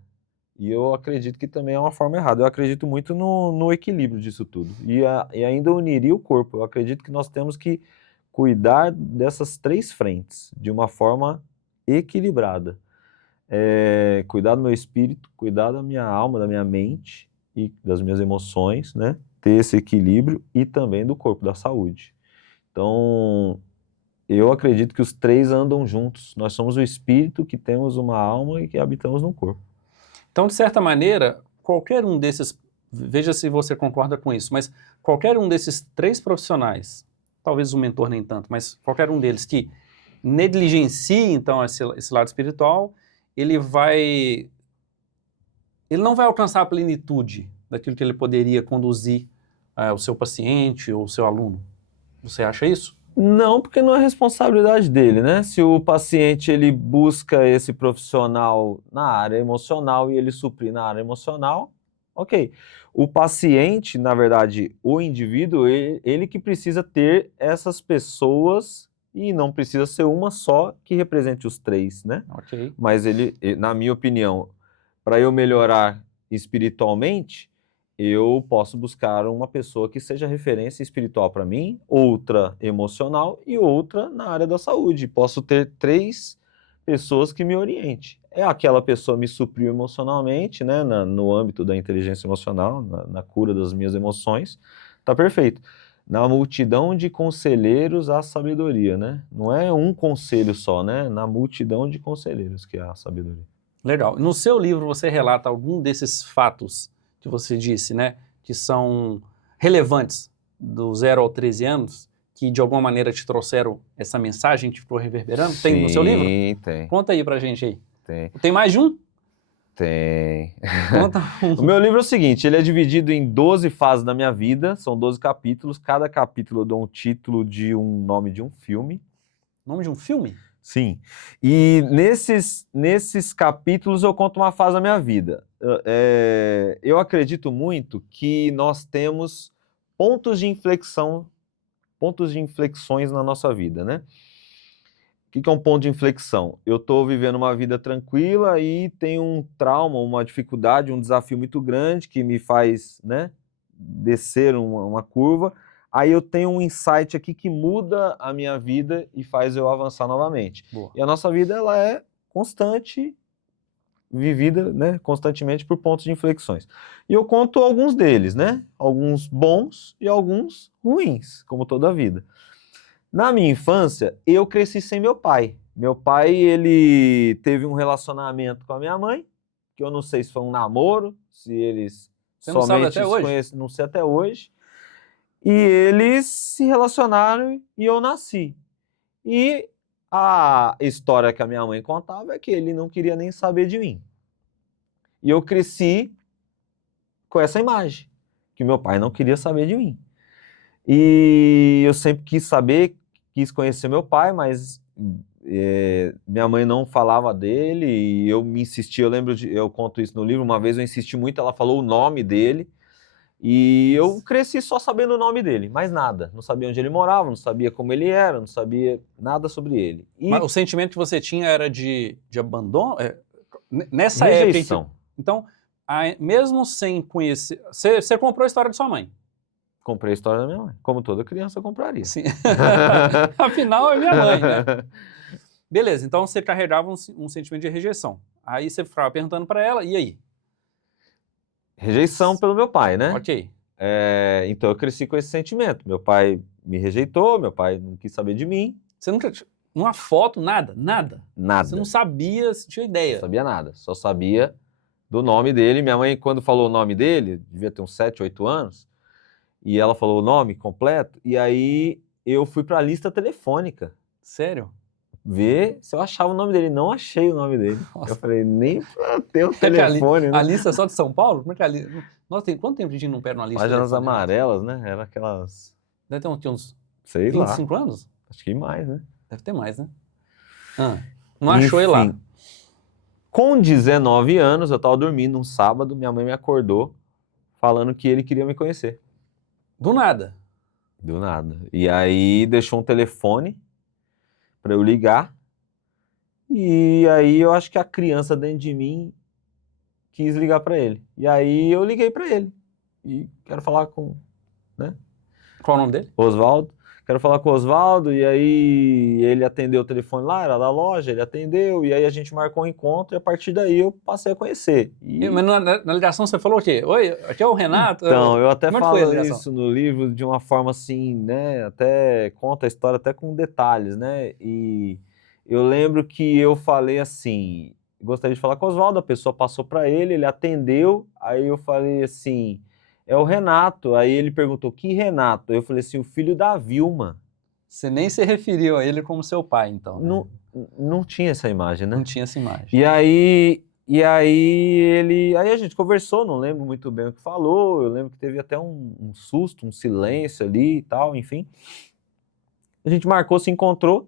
E eu acredito que também é uma forma errada. Eu acredito muito no equilíbrio disso tudo. E ainda uniria o corpo. Eu acredito que nós temos que cuidar dessas três frentes de uma forma equilibrada. Cuidar do meu espírito, cuidar da minha alma, da minha mente e das minhas emoções, né? Ter esse equilíbrio e também do corpo, da saúde. Então, eu acredito que os três andam juntos. Nós somos o espírito que temos uma alma e que habitamos no corpo. Então, de certa maneira, qualquer um desses, veja se você concorda com isso, mas qualquer um desses três profissionais, talvez o mentor nem tanto, mas qualquer um deles que negligencie, então, esse lado espiritual, ele não vai alcançar a plenitude daquilo que ele poderia conduzir o seu paciente ou o seu aluno. Você acha isso? Não, porque não é responsabilidade dele, né? Se o paciente ele busca esse profissional na área emocional e ele suprir na área emocional, ok. O paciente, na verdade, o indivíduo, ele que precisa ter essas pessoas e não precisa ser uma só que represente os três, né? Ok. Mas ele, na minha opinião, para eu melhorar espiritualmente, eu posso buscar uma pessoa que seja referência espiritual para mim, outra emocional e outra na área da saúde. Posso ter três pessoas que me orientem. Aquela pessoa me supriu emocionalmente, né, no âmbito da inteligência emocional, na cura das minhas emoções, tá perfeito. Na multidão de conselheiros há sabedoria, né? Não é um conselho só, né? Na multidão de conselheiros que há a sabedoria. Legal. No seu livro você relata algum desses fatos que você disse, né, que são relevantes do 0 ao 13 anos, que de alguma maneira te trouxeram essa mensagem que ficou reverberando? Tem no seu livro? Sim, tem. Conta aí pra gente aí. Tem. Tem mais de um? Tem. Conta um. O meu livro é o seguinte, ele é dividido em 12 fases da minha vida, são 12 capítulos, cada capítulo eu dou um título de um nome de um filme. Nome de um filme? Sim. E nesses capítulos eu conto uma fase da minha vida. Eu acredito muito que nós temos pontos de inflexões na nossa vida, né? O que é um ponto de inflexão? Eu estou vivendo uma vida tranquila e tenho um trauma, uma dificuldade, um desafio muito grande que me faz, né, descer uma curva. Aí eu tenho um insight aqui que muda a minha vida e faz eu avançar novamente. Boa. E a nossa vida ela é constante, vivida, né, constantemente por pontos de inflexões. E eu conto alguns deles, né? Alguns bons e alguns ruins, como toda a vida. Na minha infância, eu cresci sem meu pai. Meu pai, ele teve um relacionamento com a minha mãe, que eu não sei se foi um namoro, se eles Você não sabe somente até se hoje? conhecem, não sei até hoje. E eles se relacionaram e eu nasci. E a história que a minha mãe contava é que ele não queria nem saber de mim. E eu cresci com essa imagem, que meu pai não queria saber de mim. E eu sempre quis saber, quis conhecer meu pai, mas minha mãe não falava dele e eu me insisti, eu conto isso no livro, uma vez eu insisti muito, ela falou o nome dele e eu cresci só sabendo o nome dele, mais nada. Não sabia onde ele morava, não sabia como ele era, não sabia nada sobre ele. Mas o sentimento que você tinha era de abandono? Nessa Rejeição. época. Então, mesmo sem conhecer. Você comprou a história de sua mãe. Comprei a história da minha mãe, como toda criança eu compraria. Sim. Afinal, é minha mãe, né? Beleza, então você carregava um sentimento de rejeição. Aí você ficava perguntando para ela, e aí? Rejeição pelo meu pai, né? Ok. Então eu cresci com esse sentimento. Meu pai me rejeitou, meu pai não quis saber de mim. Você nunca. Uma foto, nada, nada. Nada. Você não sabia, você tinha ideia. Não sabia nada, só sabia do nome dele. Minha mãe, quando falou o nome dele, devia ter uns 7, 8 anos, e ela falou o nome completo, e aí eu fui para a lista telefônica Sério? ver se eu achava o nome dele. Não achei o nome dele. Nossa. Eu falei, nem pra ter o É que telefone, né? a lista é só de São Paulo? Como é que é a lista? Nossa, quanto tempo a gente não pega uma lista Páginas telefônica? amarelas, né? Era aquelas, Deve ter uns sei lá, 25 anos? acho que mais, né? Deve ter mais, né? Não achou ele lá. Enfim, com 19 anos, eu tava dormindo um sábado, minha mãe me acordou falando que ele queria me conhecer. Do nada. Do nada. E aí deixou um telefone para eu ligar. E aí eu acho que a criança dentro de mim quis ligar para ele. E aí eu liguei para ele. E quero falar com, né? Qual o nome dele? Oswaldo. Quero falar com o Oswaldo. E aí ele atendeu o telefone lá, era da loja, ele atendeu. E aí a gente marcou um encontro e a partir daí eu passei a conhecer. Mas na ligação você falou o quê? Oi, aqui é o Renato? Então, eu até Como é que foi a falo ligação? isso no livro de uma forma assim, né? Até conta a história até com detalhes, né? E eu lembro que eu falei assim, gostaria de falar com o Oswaldo, a pessoa passou para ele atendeu, aí eu falei assim, é o Renato. Aí ele perguntou, que Renato? Eu falei assim, o filho da Vilma. Você nem se referiu a ele como seu pai, então. Né? Não tinha essa imagem, né? Não tinha essa imagem. E aí a gente conversou, não lembro muito bem o que falou, eu lembro que teve até um susto, um silêncio ali e tal, enfim. A gente marcou, se encontrou,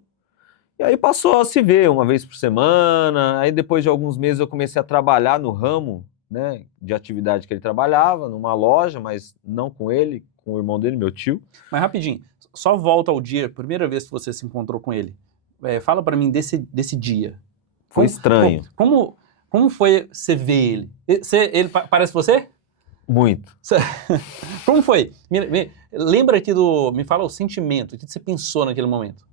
e aí passou a se ver uma vez por semana. Aí depois de alguns meses eu comecei a trabalhar no ramo, né, de atividade que ele trabalhava, numa loja, mas não com ele, com o irmão dele, meu tio. Mas rapidinho, só volta ao dia, primeira vez que você se encontrou com ele. Fala pra mim desse dia. Foi estranho. Como foi você ver ele? Ele parece você? Muito. Como foi? Lembra aqui me fala o sentimento, o que você pensou naquele momento?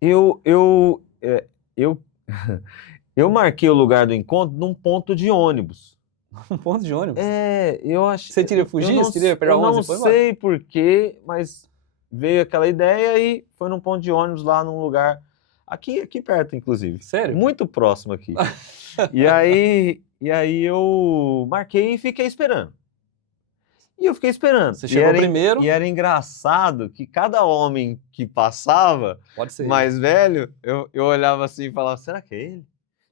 Eu marquei o lugar do encontro num ponto de ônibus. Um ponto de ônibus? Eu acho. Você queria fugir? Você queria pegar eu ônibus não e foi embora? sei porquê, mas veio aquela ideia e foi num ponto de ônibus lá num lugar aqui perto, inclusive. Sério? Muito próximo aqui. E aí eu marquei e fiquei esperando. E eu fiquei esperando. Você chegou primeiro? E era engraçado que cada homem que passava, Pode ser mais velho, eu olhava assim e falava, será que é ele?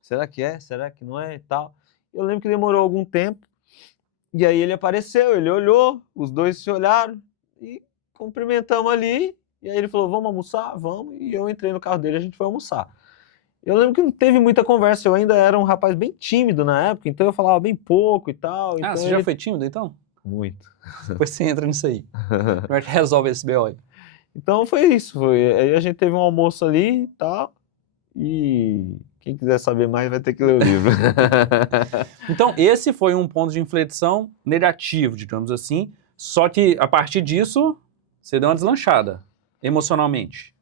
Será que é? Será que não é? E tal. Eu lembro que demorou algum tempo, e aí ele apareceu, ele olhou, os dois se olharam, e cumprimentamos ali, e aí ele falou, vamos almoçar? Vamos, e eu entrei no carro dele, a gente foi almoçar. Eu lembro que não teve muita conversa, eu ainda era um rapaz bem tímido na época, então eu falava bem pouco e tal. Então você já foi tímido, então? Muito. Depois você entra nisso aí. Como é que resolve esse BO aí? Então foi isso, aí a gente teve um almoço ali e tal, e quem quiser saber mais vai ter que ler o livro. Então esse foi um ponto de inflexão negativo, digamos assim, só que a partir disso você deu uma deslanchada, emocionalmente.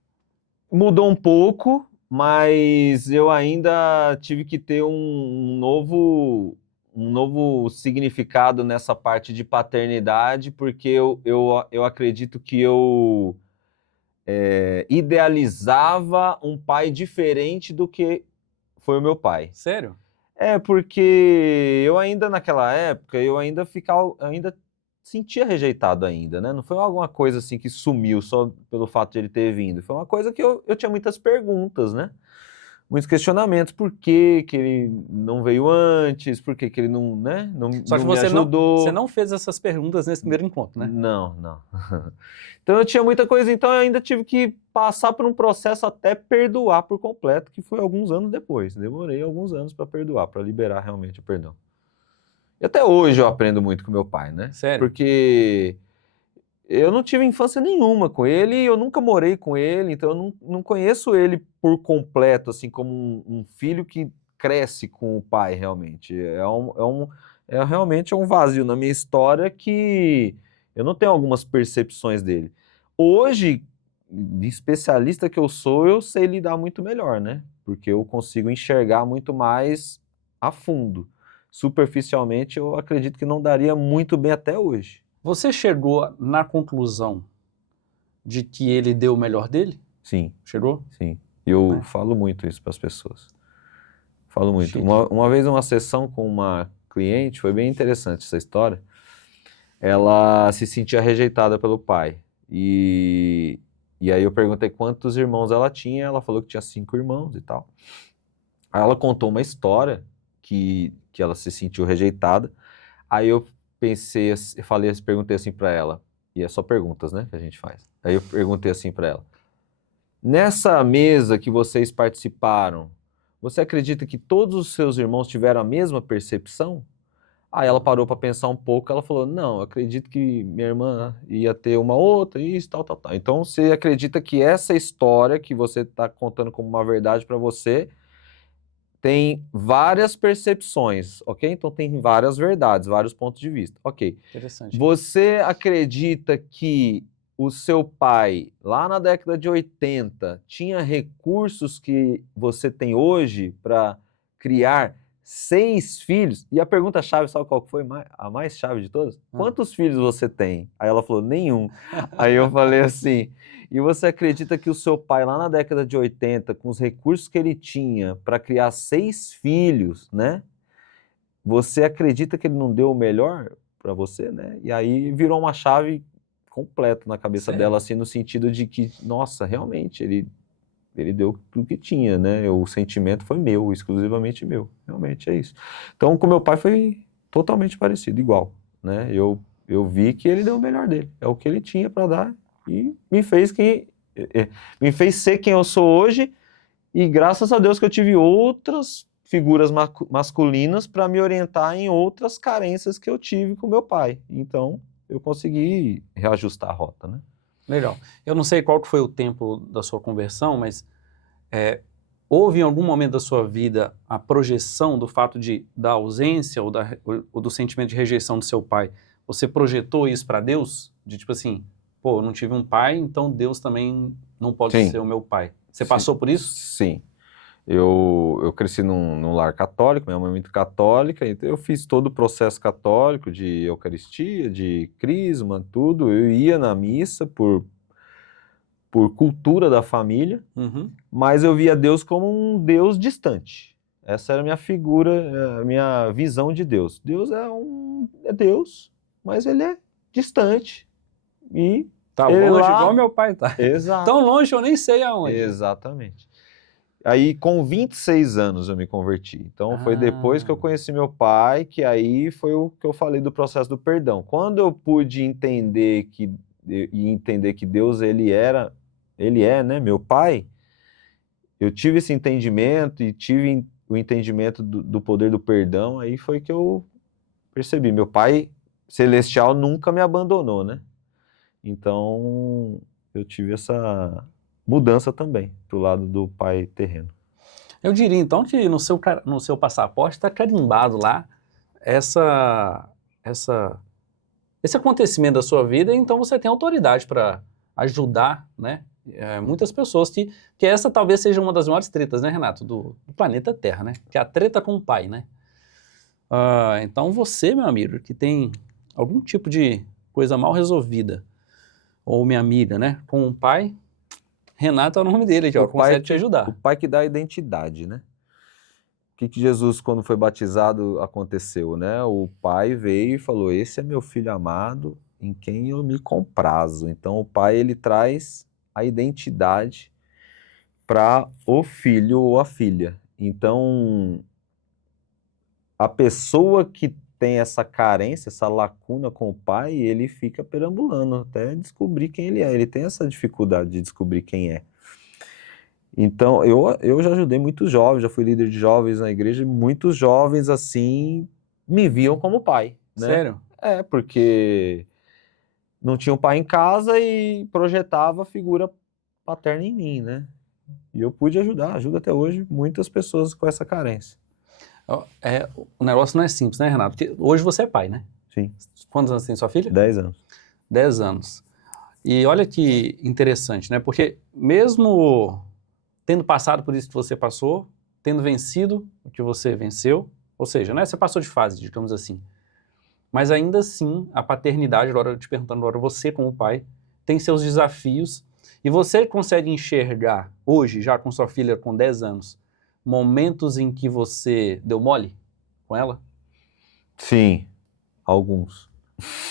Mudou um pouco, mas eu ainda tive que ter um novo significado nessa parte de paternidade, porque eu acredito que eu idealizava um pai diferente do que foi o meu pai. Sério? Porque eu ainda naquela época, eu ainda sentia rejeitado ainda, né? Não foi alguma coisa assim que sumiu só pelo fato de ele ter vindo. Foi uma coisa que eu tinha muitas perguntas, né? Muitos questionamentos. Por que que ele não veio antes? Por que que ele não, né? Só que não me ajudou? você não fez essas perguntas nesse primeiro encontro, né? Não. Então eu tinha muita coisa, então eu ainda tive que passar por um processo até perdoar por completo, que foi alguns anos depois. Demorei alguns anos para perdoar, para liberar realmente o perdão. E até hoje eu aprendo muito com meu pai, né? Sério? Porque eu não tive infância nenhuma com ele, eu nunca morei com ele, então eu não conheço ele por completo, assim, como um filho que cresce com o pai, realmente. Realmente um vazio na minha história que eu não tenho algumas percepções dele. Hoje, de especialista que eu sou, eu sei lidar muito melhor, né? Porque eu consigo enxergar muito mais a fundo. Superficialmente, eu acredito que não daria muito bem até hoje. Você chegou na conclusão de que ele deu o melhor dele? Sim. Chegou? Sim. E eu né? falo muito isso para as pessoas. Falo muito. Chique. Uma vez numa sessão com uma cliente, foi bem interessante essa história. Ela se sentia rejeitada pelo pai. E aí eu perguntei quantos irmãos ela tinha, ela falou que tinha 5 irmãos e tal. Aí ela contou uma história que ela se sentiu rejeitada. Aí eu pensei, eu falei, perguntei assim para ela, e é só perguntas, né, que a gente faz. Aí eu perguntei assim para ela: nessa mesa que vocês participaram, você acredita que todos os seus irmãos tiveram a mesma percepção? Aí ela parou para pensar um pouco, ela falou: não, eu acredito que minha irmã ia ter uma outra, isso, tal, tal, tal. Então você acredita que essa história que você está contando como uma verdade para você tem várias percepções, ok? Então tem várias verdades, vários pontos de vista, ok. Interessante. Você acredita que o seu pai, lá na década de 80, tinha recursos que você tem hoje para criar 6 filhos? E a pergunta-chave, sabe qual que foi a mais chave de todas? Quantos filhos você tem? Aí ela falou: nenhum. Aí eu falei assim: e você acredita que o seu pai, lá na década de 80, com os recursos que ele tinha para criar 6 filhos, né? Você acredita que ele não deu o melhor para você, né? E aí virou uma chave completa na cabeça Sério? dela, assim, no sentido de que, nossa, realmente, ele deu tudo que tinha, né? O sentimento foi meu, exclusivamente meu. Realmente é isso. Então, com meu pai foi totalmente parecido, igual, né? Eu vi que ele deu o melhor dele. É o que ele tinha para dar e me fez ser quem eu sou hoje, e graças a Deus que eu tive outras figuras masculinas para me orientar em outras carências que eu tive com meu pai. Então, eu consegui reajustar a rota, né? Legal. Eu não sei qual que foi o tempo da sua conversão, mas houve em algum momento da sua vida a projeção do fato da ausência ou do sentimento de rejeição do seu pai? Você projetou isso para Deus? De tipo assim, pô, eu não tive um pai, então Deus também não pode Sim. ser o meu pai. Você Sim. passou por isso? Sim. Eu cresci num lar católico, minha mãe é muito católica, então eu fiz todo o processo católico de Eucaristia, de Crisma, tudo. Eu ia na missa por cultura da família, mas eu via Deus como um Deus distante. Essa era a minha figura, a minha visão de Deus. Deus é Deus, mas ele é distante. E Tá ele longe lá... igual meu pai tá. Exato. Tão longe eu nem sei aonde. Exatamente. Aí, com 26 anos, eu me converti. Então, foi depois que eu conheci meu pai, que aí foi o que eu falei do processo do perdão. Quando eu pude entender que Deus, ele é, né, meu pai, eu tive esse entendimento e tive o entendimento do poder do perdão, aí foi que eu percebi. Meu pai celestial nunca me abandonou, né? Então, eu tive essa mudança também pro lado do pai terreno. Eu diria então que no seu passaporte está carimbado lá esse acontecimento da sua vida, então você tem autoridade para ajudar, né, muitas pessoas, que essa talvez seja uma das maiores tretas, né, Renato, do planeta Terra, né, que é a treta com o pai, né. Então você, meu amigo, que tem algum tipo de coisa mal resolvida, ou minha amiga, né, com o pai, Renato é o nome dele aqui, ó, consegue te O ajudar. pai que dá a identidade, né? O que Jesus, quando foi batizado, aconteceu, né? O pai veio e falou: esse é meu filho amado, em quem eu me comprazo. Então, o pai, ele traz a identidade para o filho ou a filha. Então, a pessoa que tem essa carência, essa lacuna com o pai, ele fica perambulando até descobrir quem ele é. Ele tem essa dificuldade de descobrir quem é. Então, eu já ajudei muitos jovens, já fui líder de jovens na igreja, e muitos jovens, assim, me viam como pai, né? Sério? Porque não tinha um pai em casa e projetava a figura paterna em mim, né? E eu pude ajudo até hoje muitas pessoas com essa carência. O negócio não é simples, né, Renato? Porque hoje você é pai, né? Sim. Quantos anos tem sua filha? 10 anos. 10 anos. E olha que interessante, né? Porque mesmo tendo passado por isso que você passou, tendo vencido o que você venceu, ou seja, né, você passou de fase, digamos assim. Mas ainda assim, a paternidade, agora eu te perguntando agora, você como pai, tem seus desafios E você consegue enxergar, hoje, já com sua filha com 10 anos, momentos em que você deu mole com ela? Sim, alguns.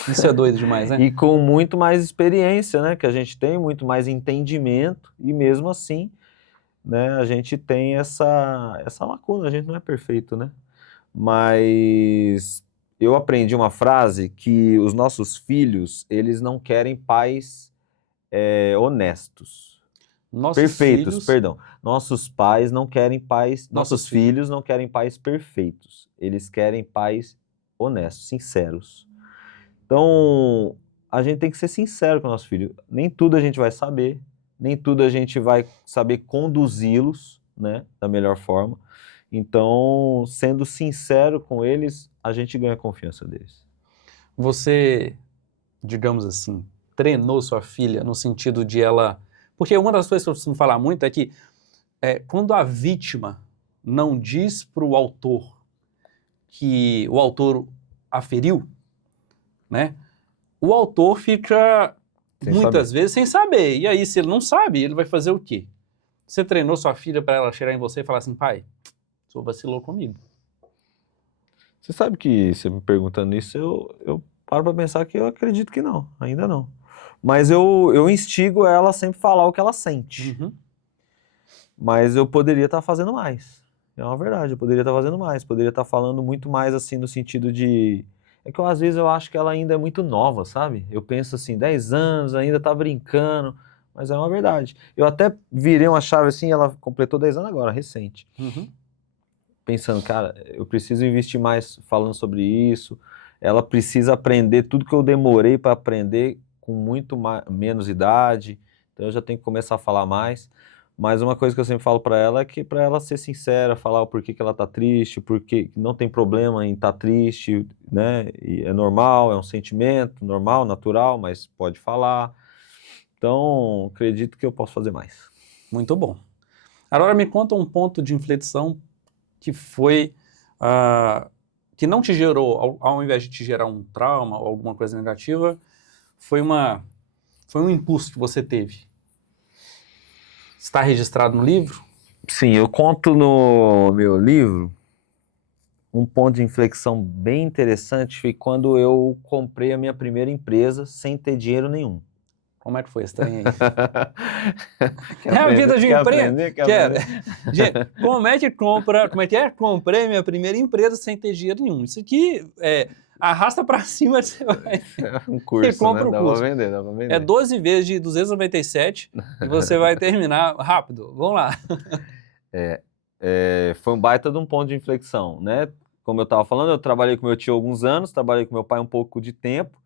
Isso é doido demais, né? E com muito mais experiência, né? Que a gente tem, muito mais entendimento, e mesmo assim, né, a gente tem essa lacuna, a gente não é perfeito, né? Mas eu aprendi uma frase que os nossos filhos, eles não querem pais honestos. Nossos Perfeitos, filhos, perdão. Nossos pais não querem pais, Nossos nossos filhos não querem pais perfeitos. Eles querem pais honestos, sinceros. Então, a gente tem que ser sincero com o nosso filho. Nem tudo a gente vai saber, nem tudo a gente vai saber conduzi-los, né, da melhor forma. Então, sendo sincero com eles, a gente ganha a confiança deles. você, digamos assim, treinou sua filha no sentido de ela... Porque uma das coisas que eu costumo falar muito é que quando a vítima não diz para o autor que o autor a feriu, né? O autor fica Sem muitas saber. vezes sem saber. E aí, se ele não sabe, ele vai fazer o quê? Você treinou sua filha para ela chegar em você e falar assim, pai, o senhor vacilou comigo. Você sabe que, você me perguntando isso, eu paro para pensar que eu acredito que não, ainda não. Mas eu instigo ela a sempre falar o que ela sente. Uhum. Mas eu poderia estar fazendo mais. É uma verdade, eu poderia estar fazendo mais. Poderia estar falando muito mais, assim, no sentido de... É que às vezes eu acho que ela ainda é muito nova, sabe? Eu penso assim, 10 anos, ainda tá brincando, mas é uma verdade. Eu até virei uma chave assim, ela completou 10 anos agora, recente. Uhum. Pensando, cara, eu preciso investir mais falando sobre isso. Ela precisa aprender tudo que eu demorei para aprender com muito menos idade. Então eu já tenho que começar a falar mais. Mas uma coisa que eu sempre falo para ela é que para ela ser sincera, falar o porquê que ela tá triste, porque não tem problema em estar triste, né? E é normal, é um sentimento normal, natural, mas pode falar. Então, acredito que eu posso fazer mais. Muito bom. Agora me conta um ponto de inflexão que foi, que não te gerou, ao invés de te gerar um trauma ou alguma coisa negativa, foi um impulso que você teve. Está registrado no livro? Sim, eu conto no meu livro um ponto de inflexão bem interessante foi quando eu comprei a minha primeira empresa sem ter dinheiro nenhum. Como é que foi esse trem aí? Quer É a vida aprender? de Quer empresa? aprender? Quer Quero. aprender? Gente, como é que é? Comprei minha primeira empresa sem ter dinheiro nenhum. Isso aqui arrasta pra cima, você vai Um e curso, né? compra o Dá pra curso. vender, dá pra É vender. 12 vezes de 297 e você vai terminar rápido. Vamos lá. Foi um baita de um ponto de inflexão, né? Como eu estava falando, eu trabalhei com meu tio há alguns anos, trabalhei com meu pai um pouco de tempo,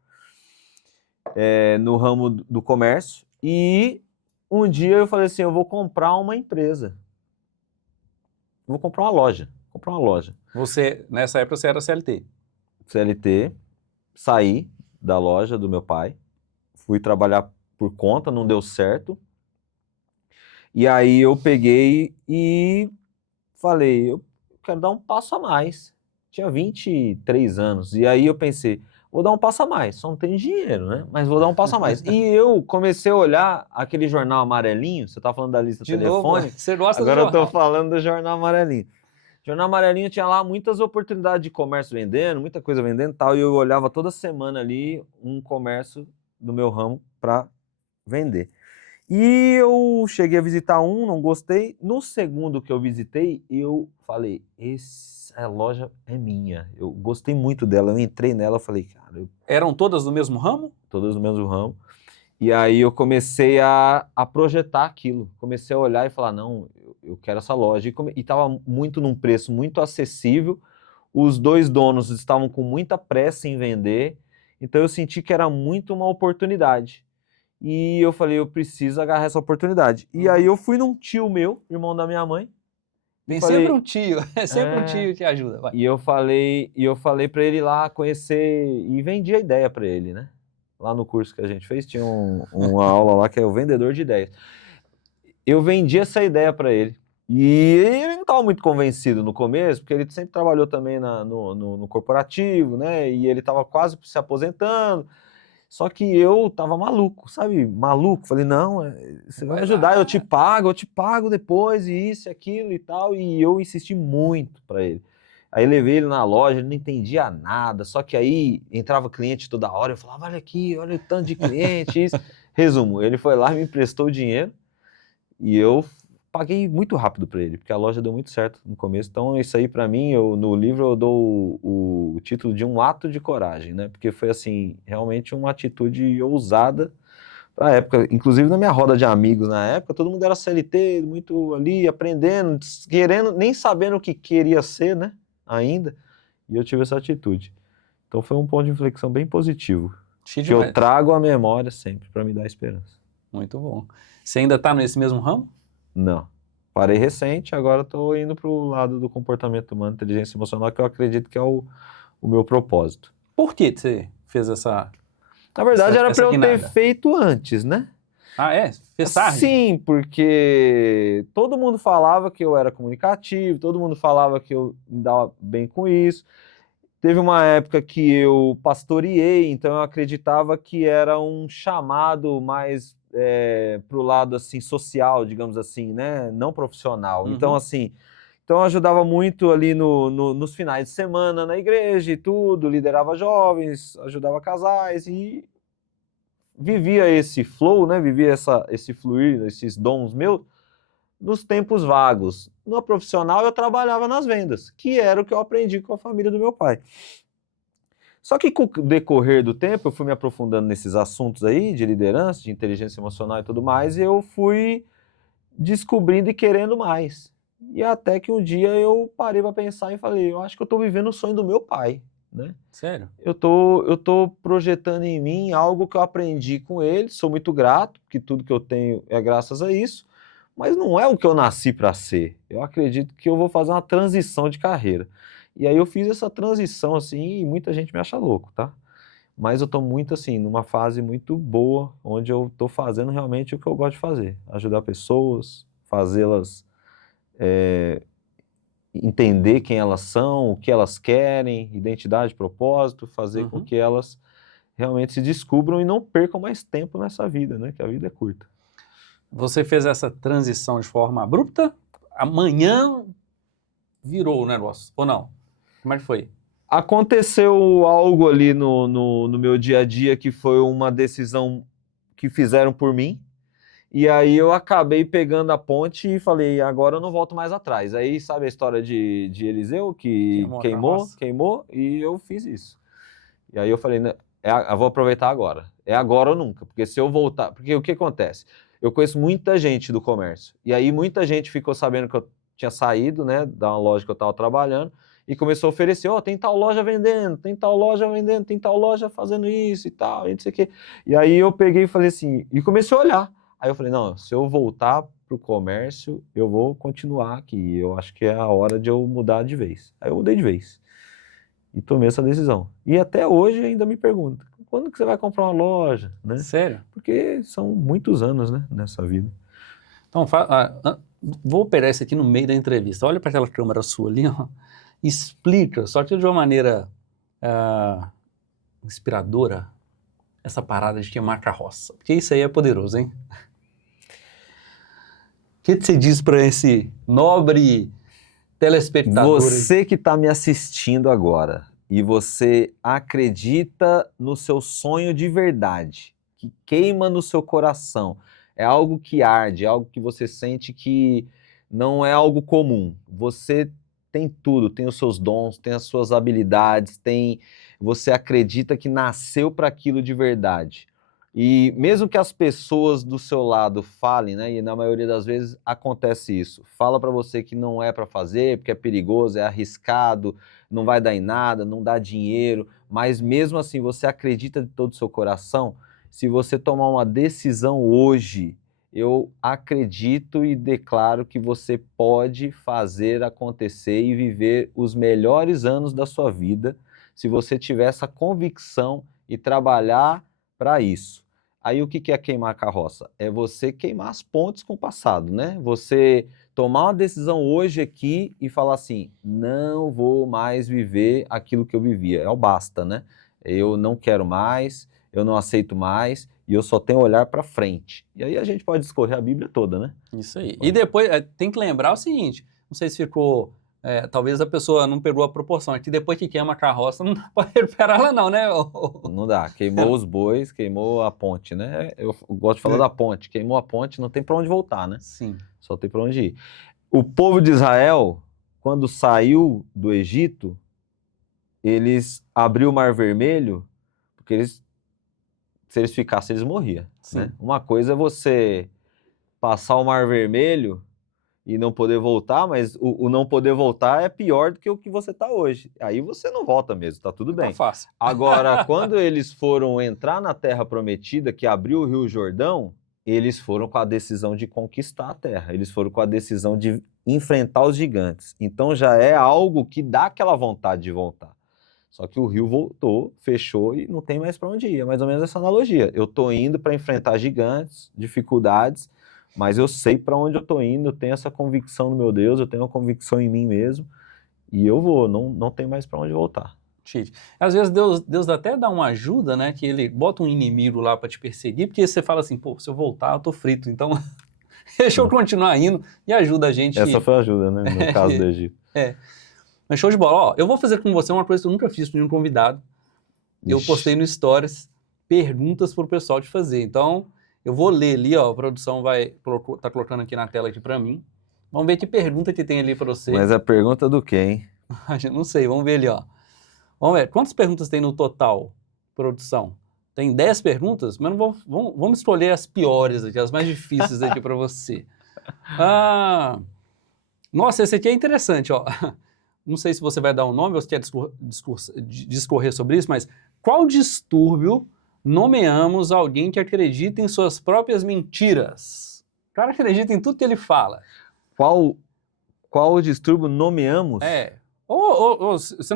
no ramo do comércio, e um dia eu falei assim, eu vou comprar uma empresa. Vou comprar uma loja. Você, nessa época, você era CLT. CLT, saí da loja do meu pai, fui trabalhar por conta, não deu certo. E aí eu peguei e falei, eu quero dar um passo a mais. Tinha 23 anos. E aí eu pensei, vou dar um passo a mais. Só não tenho dinheiro, né? Mas vou dar um passo a mais. E eu comecei a olhar aquele jornal amarelinho. Você tá falando da lista De novo, telefônica. você gosta Agora do eu tô jornal. falando do jornal amarelinho. O jornal amarelinho tinha lá muitas oportunidades de comércio vendendo, muita coisa vendendo e tal. E eu olhava toda semana ali um comércio do meu ramo para vender. E eu cheguei a visitar um, não gostei. No segundo que eu visitei, eu falei, essa loja é minha. Eu gostei muito dela, eu entrei nela, falei, cara, Eram todas do mesmo ramo? todas do mesmo ramo. E aí eu comecei a projetar aquilo. Comecei a olhar e falar, não, eu quero essa loja. E estava muito num preço muito acessível. Os dois donos estavam com muita pressa em vender. Então eu senti que era muito uma oportunidade. E eu falei, eu preciso agarrar essa oportunidade. E aí eu fui num tio meu, irmão da minha mãe. Tem falei, sempre um tio, é sempre um tio que ajuda. Vai. E eu falei para ele ir lá conhecer e vendi a ideia para ele, né? Lá no curso que a gente fez, tinha uma aula lá que é o vendedor de ideias. Eu vendi essa ideia para ele. E ele não estava muito convencido no começo, porque ele sempre trabalhou também no corporativo, né? E ele estava quase se aposentando. Só que eu tava maluco, sabe? Maluco. Falei, não, você vai ajudar, eu te pago depois, e isso, e aquilo e tal. E eu insisti muito para ele. Aí levei ele na loja, ele não entendia nada. Só que aí entrava cliente toda hora, eu falava, olha aqui, olha o tanto de cliente, isso. Resumo, ele foi lá, me emprestou o dinheiro e eu paguei muito rápido para ele, porque a loja deu muito certo no começo. Então isso aí para mim, no livro eu dou o título de um ato de coragem, né? Porque foi assim, realmente uma atitude ousada para a época. Inclusive na minha roda de amigos na época, todo mundo era CLT, muito ali aprendendo, querendo, nem sabendo o que queria ser, né? Ainda. E eu tive essa atitude. Então foi um ponto de inflexão bem positivo, que eu trago à memória sempre para me dar esperança. Muito bom. Você ainda está nesse mesmo ramo? Não. Parei recente, agora estou indo para o lado do comportamento humano, inteligência emocional, que eu acredito que é o meu propósito. Por que você fez essa... Na verdade, era para eu ter feito antes, né? Ah, é? Fez tarde? Sim, porque todo mundo falava que eu era comunicativo, todo mundo falava que eu me dava bem com isso. Teve uma época que eu pastoreei, então eu acreditava que era um chamado mais para o lado assim, social, digamos assim, né? Não profissional. Então, assim, eu ajudava muito ali nos finais de semana na igreja e tudo, liderava jovens, ajudava casais e vivia esse flow, né? Vivia esse fluir, esses dons meus, nos tempos vagos. No profissional, eu trabalhava nas vendas, que era o que eu aprendi com a família do meu pai. Só que com o decorrer do tempo, eu fui me aprofundando nesses assuntos aí, de liderança, de inteligência emocional e tudo mais, e eu fui descobrindo e querendo mais. E até que um dia eu parei para pensar e falei, eu acho que eu estou vivendo o sonho do meu pai, né? Sério? Eu tô projetando em mim algo que eu aprendi com ele, sou muito grato, porque tudo que eu tenho é graças a isso, mas não é o que eu nasci para ser. Eu acredito que eu vou fazer uma transição de carreira. E aí eu fiz essa transição, assim, e muita gente me acha louco, tá? Mas eu tô muito, assim, numa fase muito boa, onde eu tô fazendo realmente o que eu gosto de fazer. Ajudar pessoas, fazê-las entender quem elas são, o que elas querem, identidade, propósito, fazer com que elas realmente se descubram e não percam mais tempo nessa vida, né? Que a vida é curta. Você fez essa transição de forma abrupta? Amanhã virou o negócio, ou não? Como é que foi? Aconteceu algo ali no meu dia a dia que foi uma decisão que fizeram por mim, e aí eu acabei pegando a ponte e falei, agora eu não volto mais atrás. Aí sabe a história de Eliseu, que queimou, e eu fiz isso. E aí eu falei, eu vou aproveitar agora. É agora ou nunca, porque se eu voltar... Porque o que acontece? Eu conheço muita gente do comércio, e aí muita gente ficou sabendo que eu tinha saído, né, da loja que eu estava trabalhando, e começou a oferecer, tem tal loja vendendo, tem tal loja vendendo, tem tal loja fazendo isso e tal, e não sei o quê. E aí eu peguei e falei assim, e comecei a olhar. Aí eu falei, não, se eu voltar pro comércio, eu vou continuar aqui, eu acho que é a hora de eu mudar de vez. Aí eu mudei de vez. E tomei essa decisão. E até hoje ainda me perguntam, quando que você vai comprar uma loja? Né? Sério? Porque são muitos anos, né, nessa vida. Então, vou operar isso aqui no meio da entrevista. Olha para aquela câmera sua ali, ó. Explica, só que de uma maneira inspiradora, essa parada de queimar carroça. Porque isso aí é poderoso, hein? O que você diz para esse nobre telespectador? Você que está me assistindo agora e você acredita no seu sonho de verdade, que queima no seu coração, é algo que arde, é algo que você sente que não é algo comum. Você tem tudo, tem os seus dons, tem as suas habilidades, você acredita que nasceu para aquilo de verdade. E mesmo que as pessoas do seu lado falem, né, e na maioria das vezes acontece isso, fala para você que não é para fazer, porque é perigoso, é arriscado, não vai dar em nada, não dá dinheiro, mas mesmo assim você acredita de todo o seu coração, se você tomar uma decisão hoje, eu acredito e declaro que você pode fazer acontecer e viver os melhores anos da sua vida, se você tiver essa convicção e trabalhar para isso. Aí o que é queimar a carroça? É você queimar as pontes com o passado, né? Você tomar uma decisão hoje aqui e falar assim, não vou mais viver aquilo que eu vivia. É o basta, né? Eu não quero mais, eu não aceito mais, e eu só tenho olhar para frente. E aí a gente pode discorrer a Bíblia toda, né? Isso aí. E depois, tem que lembrar o seguinte, não sei se ficou, talvez a pessoa não pegou a proporção, é que depois que queima a carroça, não dá para recuperar ela não, né? Não dá, queimou os bois, queimou a ponte, né? Eu gosto de falar da ponte, queimou a ponte, não tem para onde voltar, né? Sim. Só tem para onde ir. O povo de Israel, quando saiu do Egito, eles abriu o Mar Vermelho, porque se eles ficassem, eles morriam, né? Uma coisa é você passar o Mar Vermelho e não poder voltar, mas o não poder voltar é pior do que o que você está hoje. Aí você não volta mesmo, tá tudo bem. Tá fácil. Agora, quando eles foram entrar na Terra Prometida, que abriu o Rio Jordão, eles foram com a decisão de conquistar a terra, eles foram com a decisão de enfrentar os gigantes. Então já é algo que dá aquela vontade de voltar. Só que o rio voltou, fechou e não tem mais para onde ir. É mais ou menos essa analogia. Eu estou indo para enfrentar gigantes, dificuldades, mas eu sei para onde eu estou indo, eu tenho essa convicção no meu Deus, eu tenho uma convicção em mim mesmo, e eu vou, não tem mais para onde voltar. Às vezes Deus até dá uma ajuda, né? Que ele bota um inimigo lá para te perseguir, porque você fala assim, pô, se eu voltar, eu tô frito. Então, deixa eu continuar indo e ajuda a gente. Essa foi a ajuda, né? No caso do Egito. Mas show de bola. Ó, eu vou fazer com você uma coisa que eu nunca fiz com nenhum convidado. Eu postei no Stories perguntas pro pessoal te fazer. Então, eu vou ler ali, ó, a produção tá colocando aqui na tela aqui para mim. Vamos ver que pergunta que tem ali para você. Mas a pergunta do quê, hein? Não sei, vamos ver ali, ó. Vamos ver, quantas perguntas tem no total, produção? Tem 10 perguntas? Mas não vamos escolher as piores aqui, as mais difíceis aqui para você. Nossa, esse aqui é interessante, ó. Não sei se você vai dar um nome ou se quer discorrer sobre isso, mas qual distúrbio nomeamos alguém que acredita em suas próprias mentiras? O cara acredita em tudo que ele fala. Qual distúrbio nomeamos? Ou você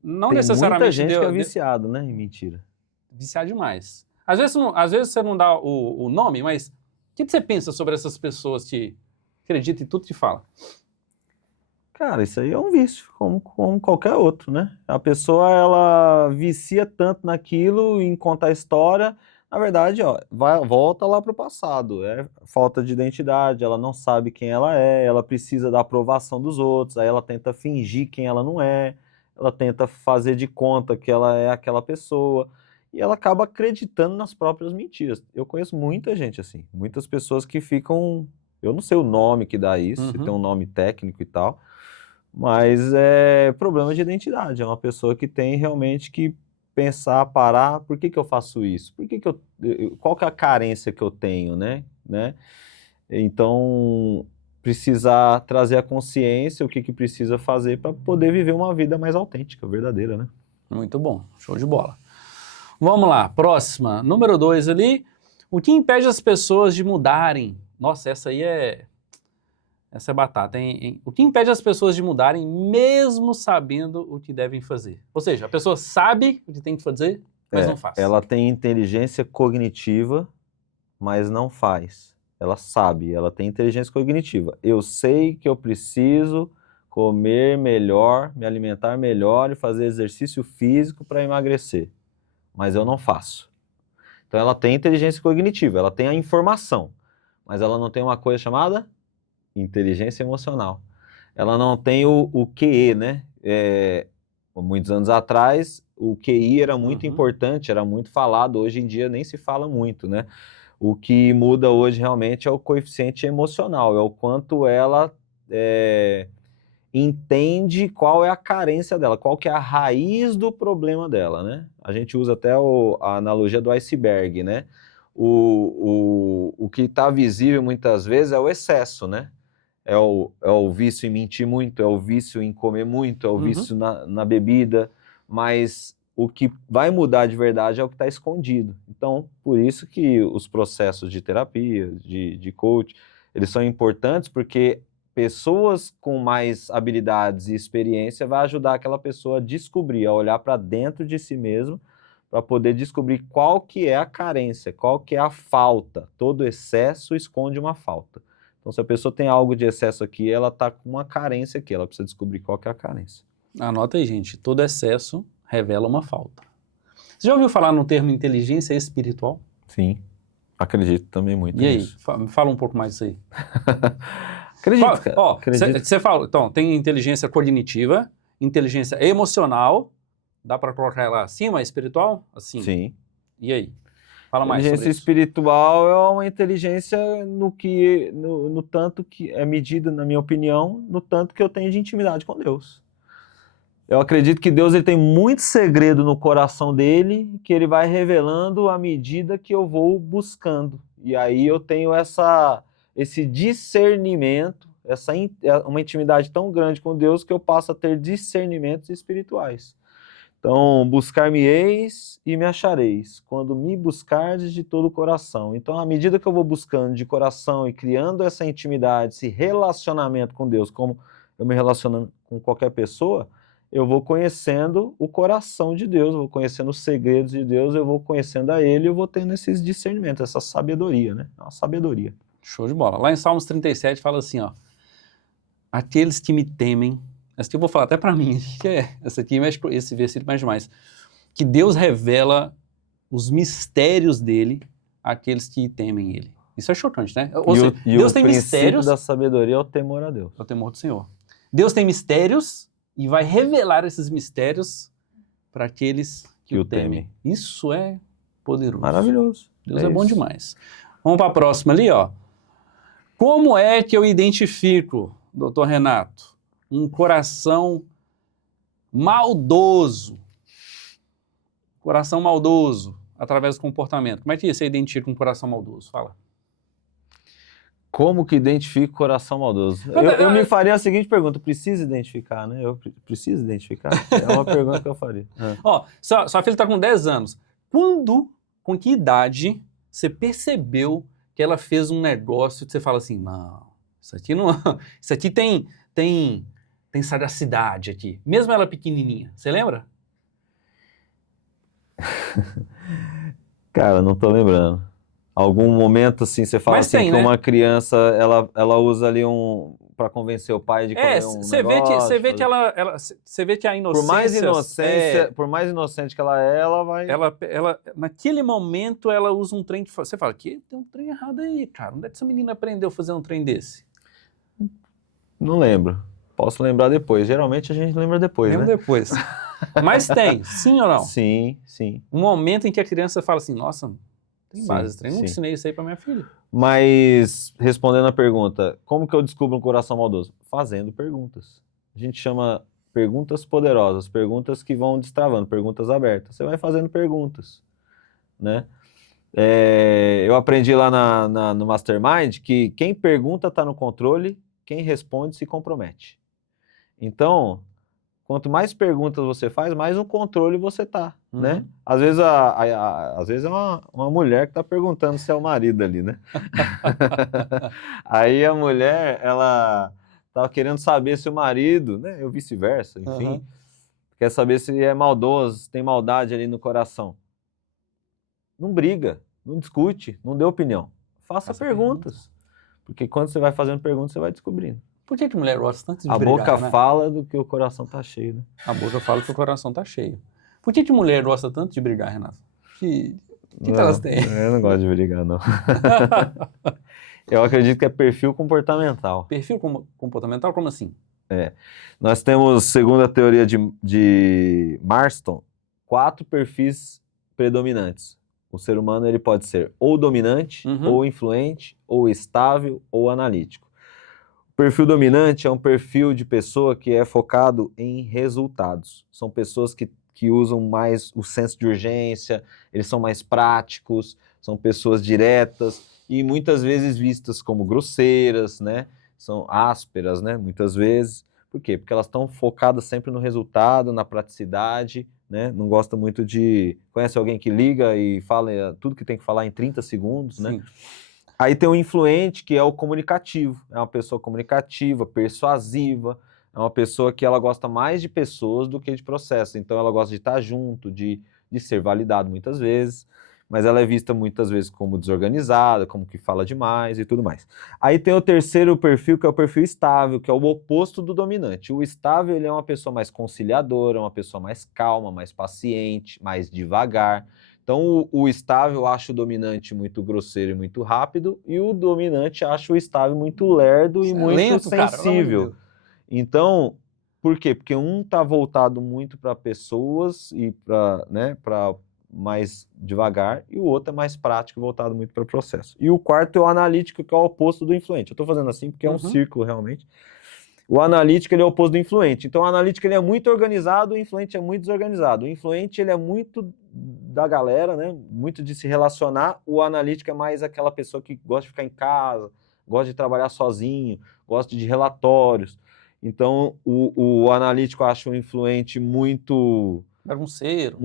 não Tem necessariamente... muita gente que é viciado, né, em mentira. Viciar demais. Às vezes você não dá o nome, mas o que você pensa sobre essas pessoas que acreditam em tudo que fala? Cara, isso aí é um vício, como qualquer outro, né? A pessoa, ela vicia tanto naquilo, em contar a história, na verdade, ó, volta lá para o passado, é falta de identidade, ela não sabe quem ela precisa da aprovação dos outros, aí ela tenta fingir quem ela não é, ela tenta fazer de conta que ela é aquela pessoa, e ela acaba acreditando nas próprias mentiras. Eu conheço muita gente assim, muitas pessoas que ficam, eu não sei o nome que dá isso, se tem um nome técnico e tal, mas é problema de identidade, é uma pessoa que tem realmente que pensar, parar, por que eu faço isso? Qual que é a carência que eu tenho, né? Então, precisar trazer a consciência, o que precisa fazer para poder viver uma vida mais autêntica, verdadeira, né? Muito bom, show de bola. Vamos lá, próxima, número 2 ali. O que impede as pessoas de mudarem? Nossa, essa é batata, hein? O que impede as pessoas de mudarem mesmo sabendo o que devem fazer? Ou seja, a pessoa sabe o que tem que fazer, mas não faz. Ela tem inteligência cognitiva, mas não faz. Ela sabe, ela tem inteligência cognitiva. Eu sei que eu preciso comer melhor, me alimentar melhor e fazer exercício físico para emagrecer, mas eu não faço. Então ela tem inteligência cognitiva, ela tem a informação, mas ela não tem uma coisa chamada inteligência emocional. Ela não tem o QE, né? Muitos anos atrás, o QI era muito importante, era muito falado, hoje em dia nem se fala muito, né? O que muda hoje realmente é o coeficiente emocional, é o quanto ela entende qual é a carência dela, qual que é a raiz do problema dela, né? A gente usa até a analogia do iceberg, né? O que está visível muitas vezes é o excesso, né? É o vício em mentir muito, é o vício em comer muito, é o vício na bebida, mas o que vai mudar de verdade é o que está escondido. Então, por isso que os processos de terapia, de coach, eles são importantes porque pessoas com mais habilidades e experiência vai ajudar aquela pessoa a descobrir, a olhar para dentro de si mesmo, para poder descobrir qual que é a carência, qual que é a falta. Todo excesso esconde uma falta. Então, se a pessoa tem algo de excesso aqui, ela está com uma carência aqui, ela precisa descobrir qual que é a carência. Anota aí, gente, todo excesso revela uma falta. Você já ouviu falar no termo inteligência espiritual? Sim, acredito também muito E aí, nisso. me fala um pouco mais disso aí. Acredito, cara. Ó, Acredito. você fala, então, tem inteligência cognitiva, inteligência emocional, dá para colocar ela acima, espiritual? Assim. Sim. E aí? Fala mais sobre Inteligência isso. espiritual é uma inteligência no tanto que é medida, na minha opinião, no tanto que eu tenho de intimidade com Deus. Eu acredito que Deus ele tem muito segredo no coração dele, que ele vai revelando à medida que eu vou buscando. E aí eu tenho esse discernimento, uma intimidade tão grande com Deus que eu passo a ter discernimentos espirituais. Então, buscar-me-eis e me achareis, quando me buscardes de todo o coração. Então, à medida que eu vou buscando de coração e criando essa intimidade, esse relacionamento com Deus, como eu me relaciono com qualquer pessoa, eu vou conhecendo o coração de Deus, eu vou conhecendo os segredos de Deus, eu vou conhecendo a Ele, eu vou tendo esses discernimentos, essa sabedoria, né? É uma sabedoria. Show de bola. Lá em Salmos 37 fala assim, ó. Aqueles que me temem, essa aqui eu vou falar até para mim, essa aqui mexe, esse versículo mais demais. Que Deus revela os mistérios dele àqueles que temem ele. Isso é chocante, né? Ou seja, Deus tem mistérios. O princípio da sabedoria é o temor a Deus. É o temor do Senhor. Deus tem mistérios e vai revelar esses mistérios para aqueles que o temem. Isso é poderoso. Maravilhoso. Deus é bom demais. Vamos para a próxima ali, ó. Como é que eu identifico, doutor Renato, um coração maldoso? Coração maldoso, através do comportamento. Como é que você identifica um coração maldoso? Fala. Como que identifica o coração maldoso? Eu me faria a seguinte pergunta, preciso identificar, né? Eu preciso identificar? É uma pergunta que eu faria. Ó, sua filha está com 10 anos. Com que idade você percebeu que ela fez um negócio que você fala assim, não, isso aqui não, isso aqui tem sagacidade aqui, mesmo ela pequenininha, você lembra? Cara, não tô lembrando. Algum momento assim, você fala Mas assim tem, que né? uma criança, ela usa ali para convencer o pai de comer um negócio. Você vê que a inocência... Por mais inocente que ela é, ela vai... Naquele momento, ela usa um trem... Você fala, que tem um trem errado aí, cara. Onde é que essa menina aprendeu a fazer um trem desse? Não lembro. Posso lembrar depois. Geralmente a gente lembra depois, né? Depois. Mas tem, sim ou não? Sim, sim. Um momento em que a criança fala assim, nossa, tem base, Sim, trem, não sim. ensinei isso aí pra minha filha. Mas, respondendo a pergunta, como que eu descubro um coração maldoso? Fazendo perguntas. A gente chama perguntas poderosas, perguntas que vão destravando, perguntas abertas. Você vai fazendo perguntas, né? Eu aprendi lá no Mastermind que quem pergunta está no controle, quem responde se compromete. Então, quanto mais perguntas você faz, mais no controle você tá, né? Às vezes, às vezes é uma mulher que tá perguntando se é o marido ali, né? Aí a mulher, ela tava querendo saber se o marido, né? Ou vice-versa, enfim, quer saber se é maldoso, se tem maldade ali no coração. Não briga, não discute, não dê opinião. Faça perguntas. Porque quando você vai fazendo perguntas, você vai descobrindo. Por que mulher gosta tanto de A brigar, boca né? fala do que o coração tá cheio, né? A boca fala que o coração tá cheio. Por que mulher gosta tanto de brigar, Renato? Que elas têm? Eu não gosto de brigar, não. Eu acredito que é perfil comportamental. Perfil comportamental? Como assim? Nós temos, segundo a teoria de Marston, 4 perfis predominantes. O ser humano ele pode ser ou dominante, ou influente, ou estável, ou analítico. O perfil dominante é um perfil de pessoa que é focado em resultados. São pessoas que usam mais o senso de urgência, eles são mais práticos, são pessoas diretas e muitas vezes vistas como grosseiras, né? São ásperas, né? Muitas vezes. Por quê? Porque elas estão focadas sempre no resultado, na praticidade, né? Não gosta muito de... Conhece alguém que liga e fala tudo que tem que falar em 30 segundos, né? Aí tem o influente, que é o comunicativo. É uma pessoa comunicativa, persuasiva, é uma pessoa que ela gosta mais de pessoas do que de processo. Então ela gosta de estar junto, de ser validado muitas vezes. mas ela é vista muitas vezes como desorganizada, como que fala demais e tudo mais. Aí tem o terceiro perfil, que é o perfil estável, que é o oposto do dominante. O estável, ele é uma pessoa mais conciliadora, uma pessoa mais calma, mais paciente, mais devagar. Então, o estável acha o dominante muito grosseiro e muito rápido, e o dominante acha o estável muito lerdo e muito lento, cara, sensível. Então, por quê? Porque um está voltado muito para pessoas e para, né, para mais devagar, e o outro é mais prático, voltado muito para o processo. E o quarto é o analítico, que é o oposto do influente. Eu estou fazendo assim porque é um círculo, realmente. O analítico, ele é o oposto do influente. Então, o analítico, ele é muito organizado, o influente é muito desorganizado. O influente, ele é muito da galera, né? Muito de se relacionar. O analítico é mais aquela pessoa que gosta de ficar em casa, gosta de trabalhar sozinho, gosta de relatórios. Então, o analítico acha o influente muito bagunceiro,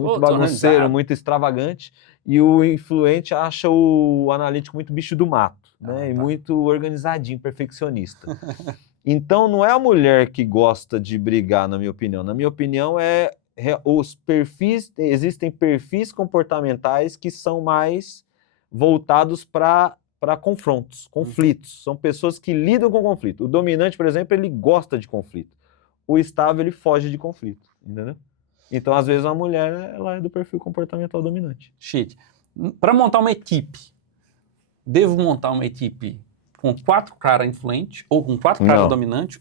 muito extravagante, e o influente acha o analítico muito bicho do mato, né? E muito organizadinho, perfeccionista. Então, não é a mulher que gosta de brigar, na minha opinião. Na minha opinião, existem perfis comportamentais que são mais voltados para conflitos. São pessoas que lidam com conflito. O dominante, por exemplo, ele gosta de conflito. O estável, ele foge de conflito, entendeu? Então, às vezes, a mulher, ela é do perfil comportamental dominante. Chique. Para montar uma equipe, devo montar uma equipe com 4 caras influentes, ou com 4 caras dominantes,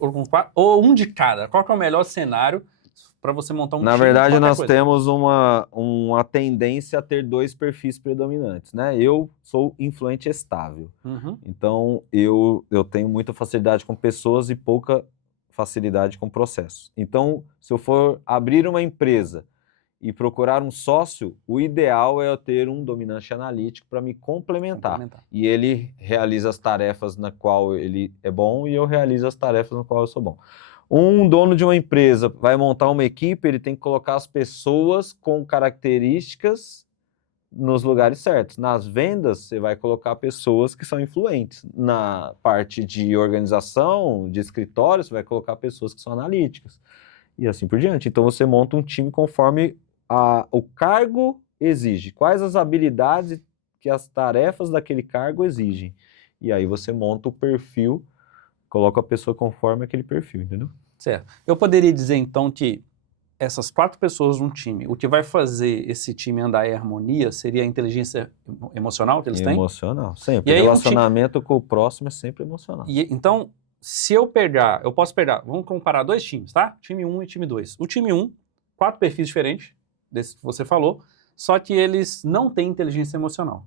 ou um de cada? Qual que é o melhor cenário para você montar um time? Na verdade, nós temos uma tendência a ter 2 perfis predominantes, né? Eu sou influente estável. Então, eu tenho muita facilidade com pessoas e pouca facilidade com processos. Então, se eu for abrir uma empresa e procurar um sócio, o ideal é eu ter um dominante analítico para me complementar. E ele realiza as tarefas na qual ele é bom e eu realizo as tarefas na qual eu sou bom. Um dono de uma empresa vai montar uma equipe, ele tem que colocar as pessoas com características nos lugares certos. Nas vendas, você vai colocar pessoas que são influentes. Na parte de organização, de escritório, você vai colocar pessoas que são analíticas. E assim por diante. Então, você monta um time conforme o cargo exige. Quais as habilidades que as tarefas daquele cargo exigem. E aí você monta o perfil, coloca a pessoa conforme aquele perfil, entendeu? Certo. Eu poderia dizer, então, que essas 4 pessoas num time, o que vai fazer esse time andar em harmonia seria a inteligência emocional que eles têm? Emocional, sempre. E aí, relacionamento com o próximo é sempre emocional. Então, se eu posso pegar, vamos comparar 2 times, tá? Time 1 e time 2. O time 1, 4 perfis diferentes, desse que você falou, só que eles não têm inteligência emocional.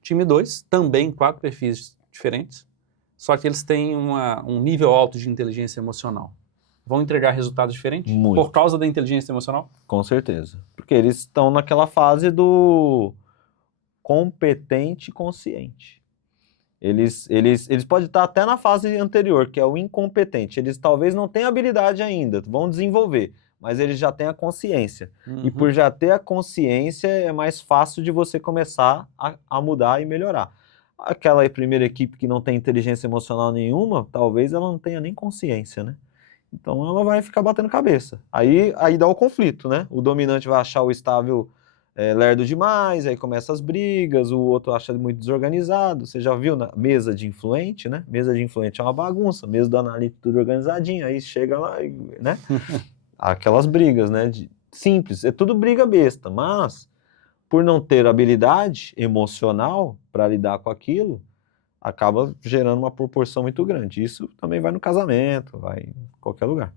Time 2, também 4 perfis diferentes, só que eles têm um nível alto de inteligência emocional. Vão entregar resultados diferentes? Muito. Por causa da inteligência emocional? Com certeza. Porque eles estão naquela fase do competente consciente. Eles podem estar até na fase anterior, que é o incompetente. Eles talvez não tenham habilidade ainda, vão desenvolver, mas eles já têm a consciência. E por já ter a consciência, é mais fácil de você começar a mudar e melhorar. Aquela primeira equipe que não tem inteligência emocional nenhuma, talvez ela não tenha nem consciência, né? Então ela vai ficar batendo cabeça. Aí dá o conflito, né? O dominante vai achar o estável lerdo demais, aí começa as brigas, o outro acha muito desorganizado. Você já viu na mesa de influente, né? Mesa de influente é uma bagunça, mesa do analítico tudo organizadinho, aí chega lá, né? Aquelas brigas, né? Simples, é tudo briga besta, mas por não ter habilidade emocional para lidar com aquilo, acaba gerando uma proporção muito grande. Isso também vai no casamento, vai em qualquer lugar.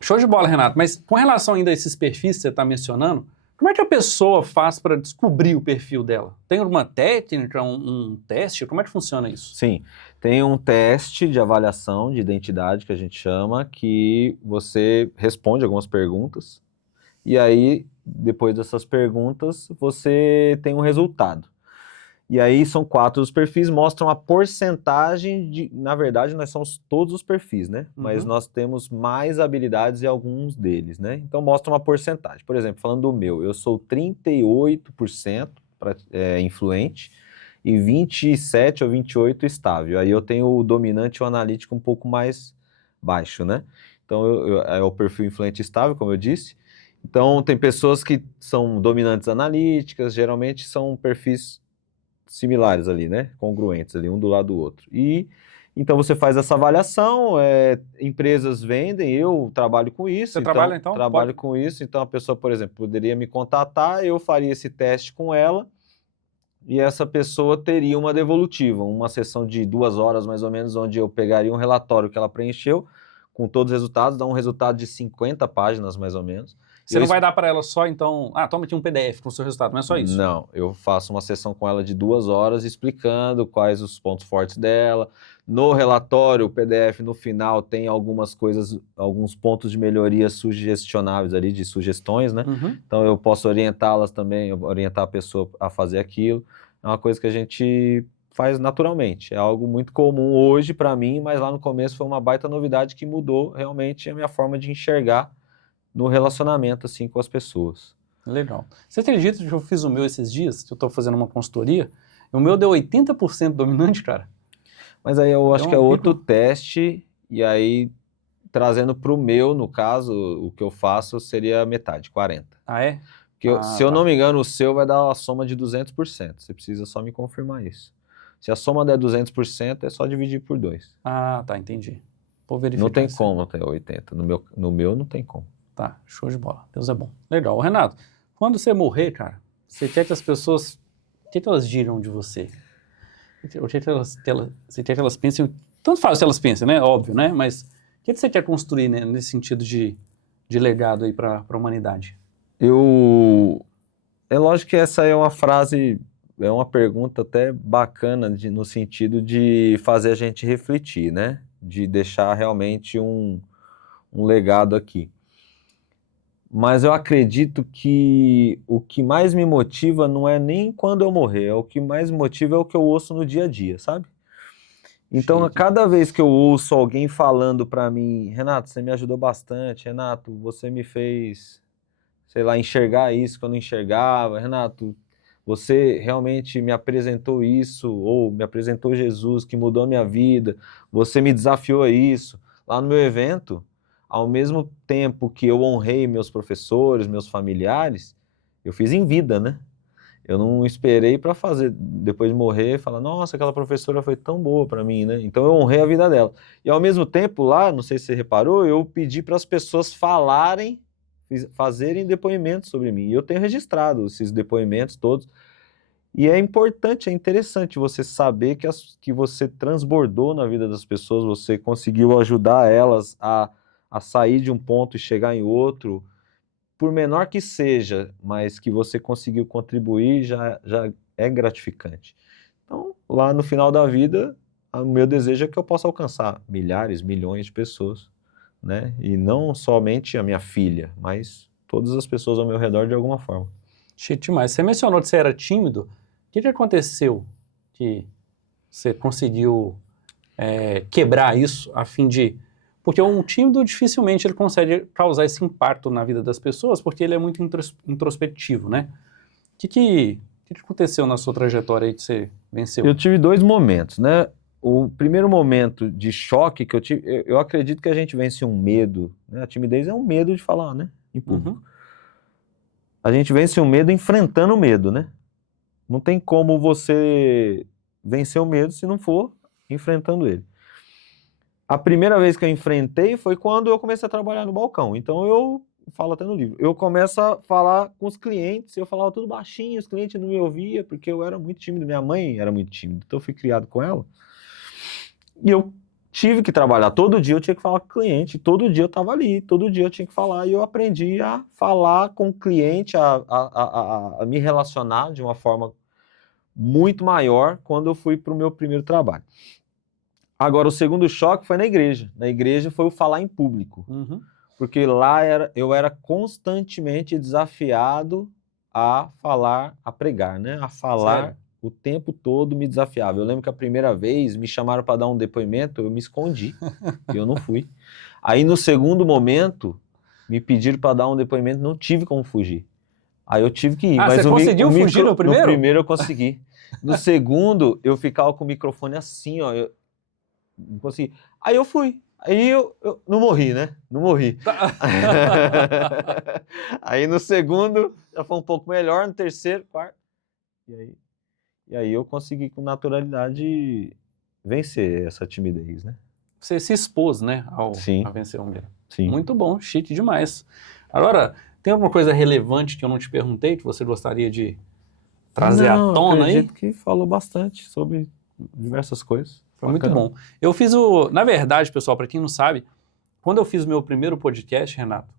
Show de bola, Renato. Mas com relação ainda a esses perfis que você está mencionando, como é que a pessoa faz para descobrir o perfil dela? Tem alguma técnica, um teste? Como é que funciona isso? Sim, tem um teste de avaliação de identidade que a gente chama, que você responde algumas perguntas e aí, depois dessas perguntas, você tem um resultado. E aí são 4 os perfis, mostram a porcentagem de... Na verdade, nós somos todos os perfis, né? Mas nós temos mais habilidades em alguns deles, né? Então mostra uma porcentagem. Por exemplo, falando do meu, eu sou 38% influente e 27 ou 28 estável. Aí eu tenho o dominante e o analítico um pouco mais baixo, né? Então é o perfil influente estável, como eu disse. Então, tem pessoas que são dominantes analíticas, geralmente são perfis similares ali, né? Congruentes ali, um do lado do outro. E então você faz essa avaliação, empresas vendem, eu trabalho com isso. Você trabalha então? Trabalho com isso, então a pessoa, por exemplo, poderia me contatar, eu faria esse teste com ela, e essa pessoa teria uma devolutiva, uma sessão de 2 horas mais ou menos, onde eu pegaria um relatório que ela preencheu, com todos os resultados, dá um resultado de 50 páginas mais ou menos. Você não vai dar para ela só, então, toma aqui um PDF com o seu resultado, não é só isso? Não, eu faço uma sessão com ela de 2 horas explicando quais os pontos fortes dela. No relatório, o PDF no final tem algumas coisas, alguns pontos de melhoria sugestionáveis ali, de sugestões, né? Uhum. Então eu posso orientá-las também, orientar a pessoa a fazer aquilo. É uma coisa que a gente faz naturalmente. É algo muito comum hoje para mim, mas lá no começo foi uma baita novidade que mudou realmente a minha forma de enxergar no relacionamento assim com as pessoas. Legal. Você acredita que eu fiz o meu esses dias, que eu estou fazendo uma consultoria, o meu deu 80% dominante, cara? Mas aí eu acho que é um outro teste, e aí trazendo para o meu, no caso, o que eu faço seria metade, 40%. Ah, é? Porque, se eu não me engano, o seu vai dar a soma de 200%. Você precisa só me confirmar isso. Se a soma der 200%, é só dividir por 2. Ah, tá, entendi. Vou verificar. Não tem isso. como até 80%. No meu não tem como. Tá, show de bola. Deus é bom. Legal. Renato, quando você morrer, cara, você quer que as pessoas... O que elas digam de você? O que você quer que elas pensem... Tanto faz se elas pensem, né? Óbvio, né? Mas o que você quer construir, né, nesse sentido de legado aí para a humanidade? É lógico que essa é uma frase, é uma pergunta até bacana no sentido de fazer a gente refletir, né? De deixar realmente um legado aqui. Mas eu acredito que o que mais me motiva não é nem quando eu morrer, o que mais me motiva é o que eu ouço no dia a dia, sabe? Então, a cada vez que eu ouço alguém falando para mim, Renato, você me ajudou bastante, Renato, você me fez, sei lá, enxergar isso que eu não enxergava, Renato, você realmente me apresentou isso, ou me apresentou Jesus que mudou a minha vida, você me desafiou a isso. Lá no meu evento, ao mesmo tempo que eu honrei meus professores, meus familiares, eu fiz em vida, né? Eu não esperei para fazer, depois de morrer, falar, nossa, aquela professora foi tão boa para mim, né? Então eu honrei a vida dela. E ao mesmo tempo lá, não sei se você reparou, eu pedi para as pessoas falarem, fazerem depoimentos sobre mim. E eu tenho registrado esses depoimentos todos. E é importante, é interessante você saber que você transbordou na vida das pessoas, você conseguiu ajudar elas a sair de um ponto e chegar em outro, por menor que seja, mas que você conseguiu contribuir, já é gratificante. Então, lá no final da vida, o meu desejo é que eu possa alcançar milhares, milhões de pessoas, né? E não somente a minha filha, mas todas as pessoas ao meu redor de alguma forma. Chique demais. Você mencionou que você era tímido. O que aconteceu que você conseguiu quebrar isso a fim de... Porque um tímido dificilmente ele consegue causar esse impacto na vida das pessoas porque ele é muito introspectivo, né? O que aconteceu na sua trajetória aí que você venceu? Eu tive 2 momentos, né? O primeiro momento de choque que eu tive, eu acredito que a gente vence um medo, né? A timidez é um medo de falar, né? Em público. A gente vence um medo enfrentando o medo, né? Não tem como você vencer o medo se não for enfrentando ele. A primeira vez que eu enfrentei foi quando eu comecei a trabalhar no balcão. Então eu falo até no livro. Eu começo a falar com os clientes, eu falava tudo baixinho, os clientes não me ouviam, porque eu era muito tímido, minha mãe era muito tímida, então eu fui criado com ela. E eu tive que trabalhar, todo dia eu tinha que falar com o cliente, todo dia eu estava ali, todo dia eu tinha que falar, e eu aprendi a falar com o cliente, a me relacionar de uma forma muito maior quando eu fui para o meu primeiro trabalho. Agora, o segundo choque foi na igreja. Na igreja foi o falar em público. Porque lá eu era constantemente desafiado a falar, a pregar, né? A falar. Sério? O tempo todo me desafiava. Eu lembro que a primeira vez me chamaram para dar um depoimento, eu me escondi, e eu não fui. Aí no segundo momento, me pediram para dar um depoimento, não tive como fugir. Aí eu tive que ir. Mas você conseguiu fugir no primeiro? No primeiro eu consegui. No segundo, eu ficava com o microfone assim, ó. Não consegui. Aí eu fui. Aí eu não morri, né? Não morri. Tá. Aí no segundo já foi um pouco melhor, no terceiro, quarto. E aí eu consegui com naturalidade vencer essa timidez, né? Você se expôs, né, Sim, a vencer o medo. sim. Muito bom, chique demais. Agora, tem alguma coisa relevante que eu não te perguntei, que você gostaria de trazer à tona aí? Acredito que falou bastante sobre diversas coisas. Foi muito Bacana. bom. Eu fiz na verdade, pessoal, para quem não sabe, quando eu fiz o meu primeiro podcast, Renato,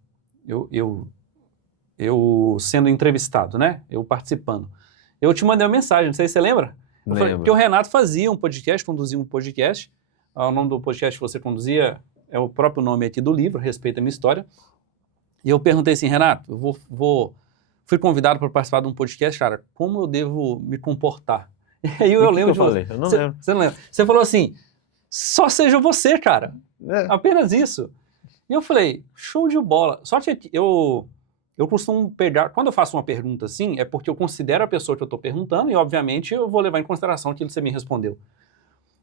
eu sendo entrevistado, né? Eu participando. Eu te mandei uma mensagem, não sei se você lembra? Eu falei, Lembro. porque o Renato fazia um podcast, conduzia um podcast. O nome do podcast que você conduzia é o próprio nome aqui do livro, Respeita a Minha História. E eu perguntei assim, Renato, fui convidado para participar de um podcast, cara, como eu devo me comportar? E aí eu lembro de você. Eu não lembro. Você não lembra? Você falou assim, só seja você, cara. É. Apenas isso. E eu falei, show de bola. Só que eu costumo pegar, quando eu faço uma pergunta assim, é porque eu considero a pessoa que eu estou perguntando e, obviamente, eu vou levar em consideração aquilo que você me respondeu.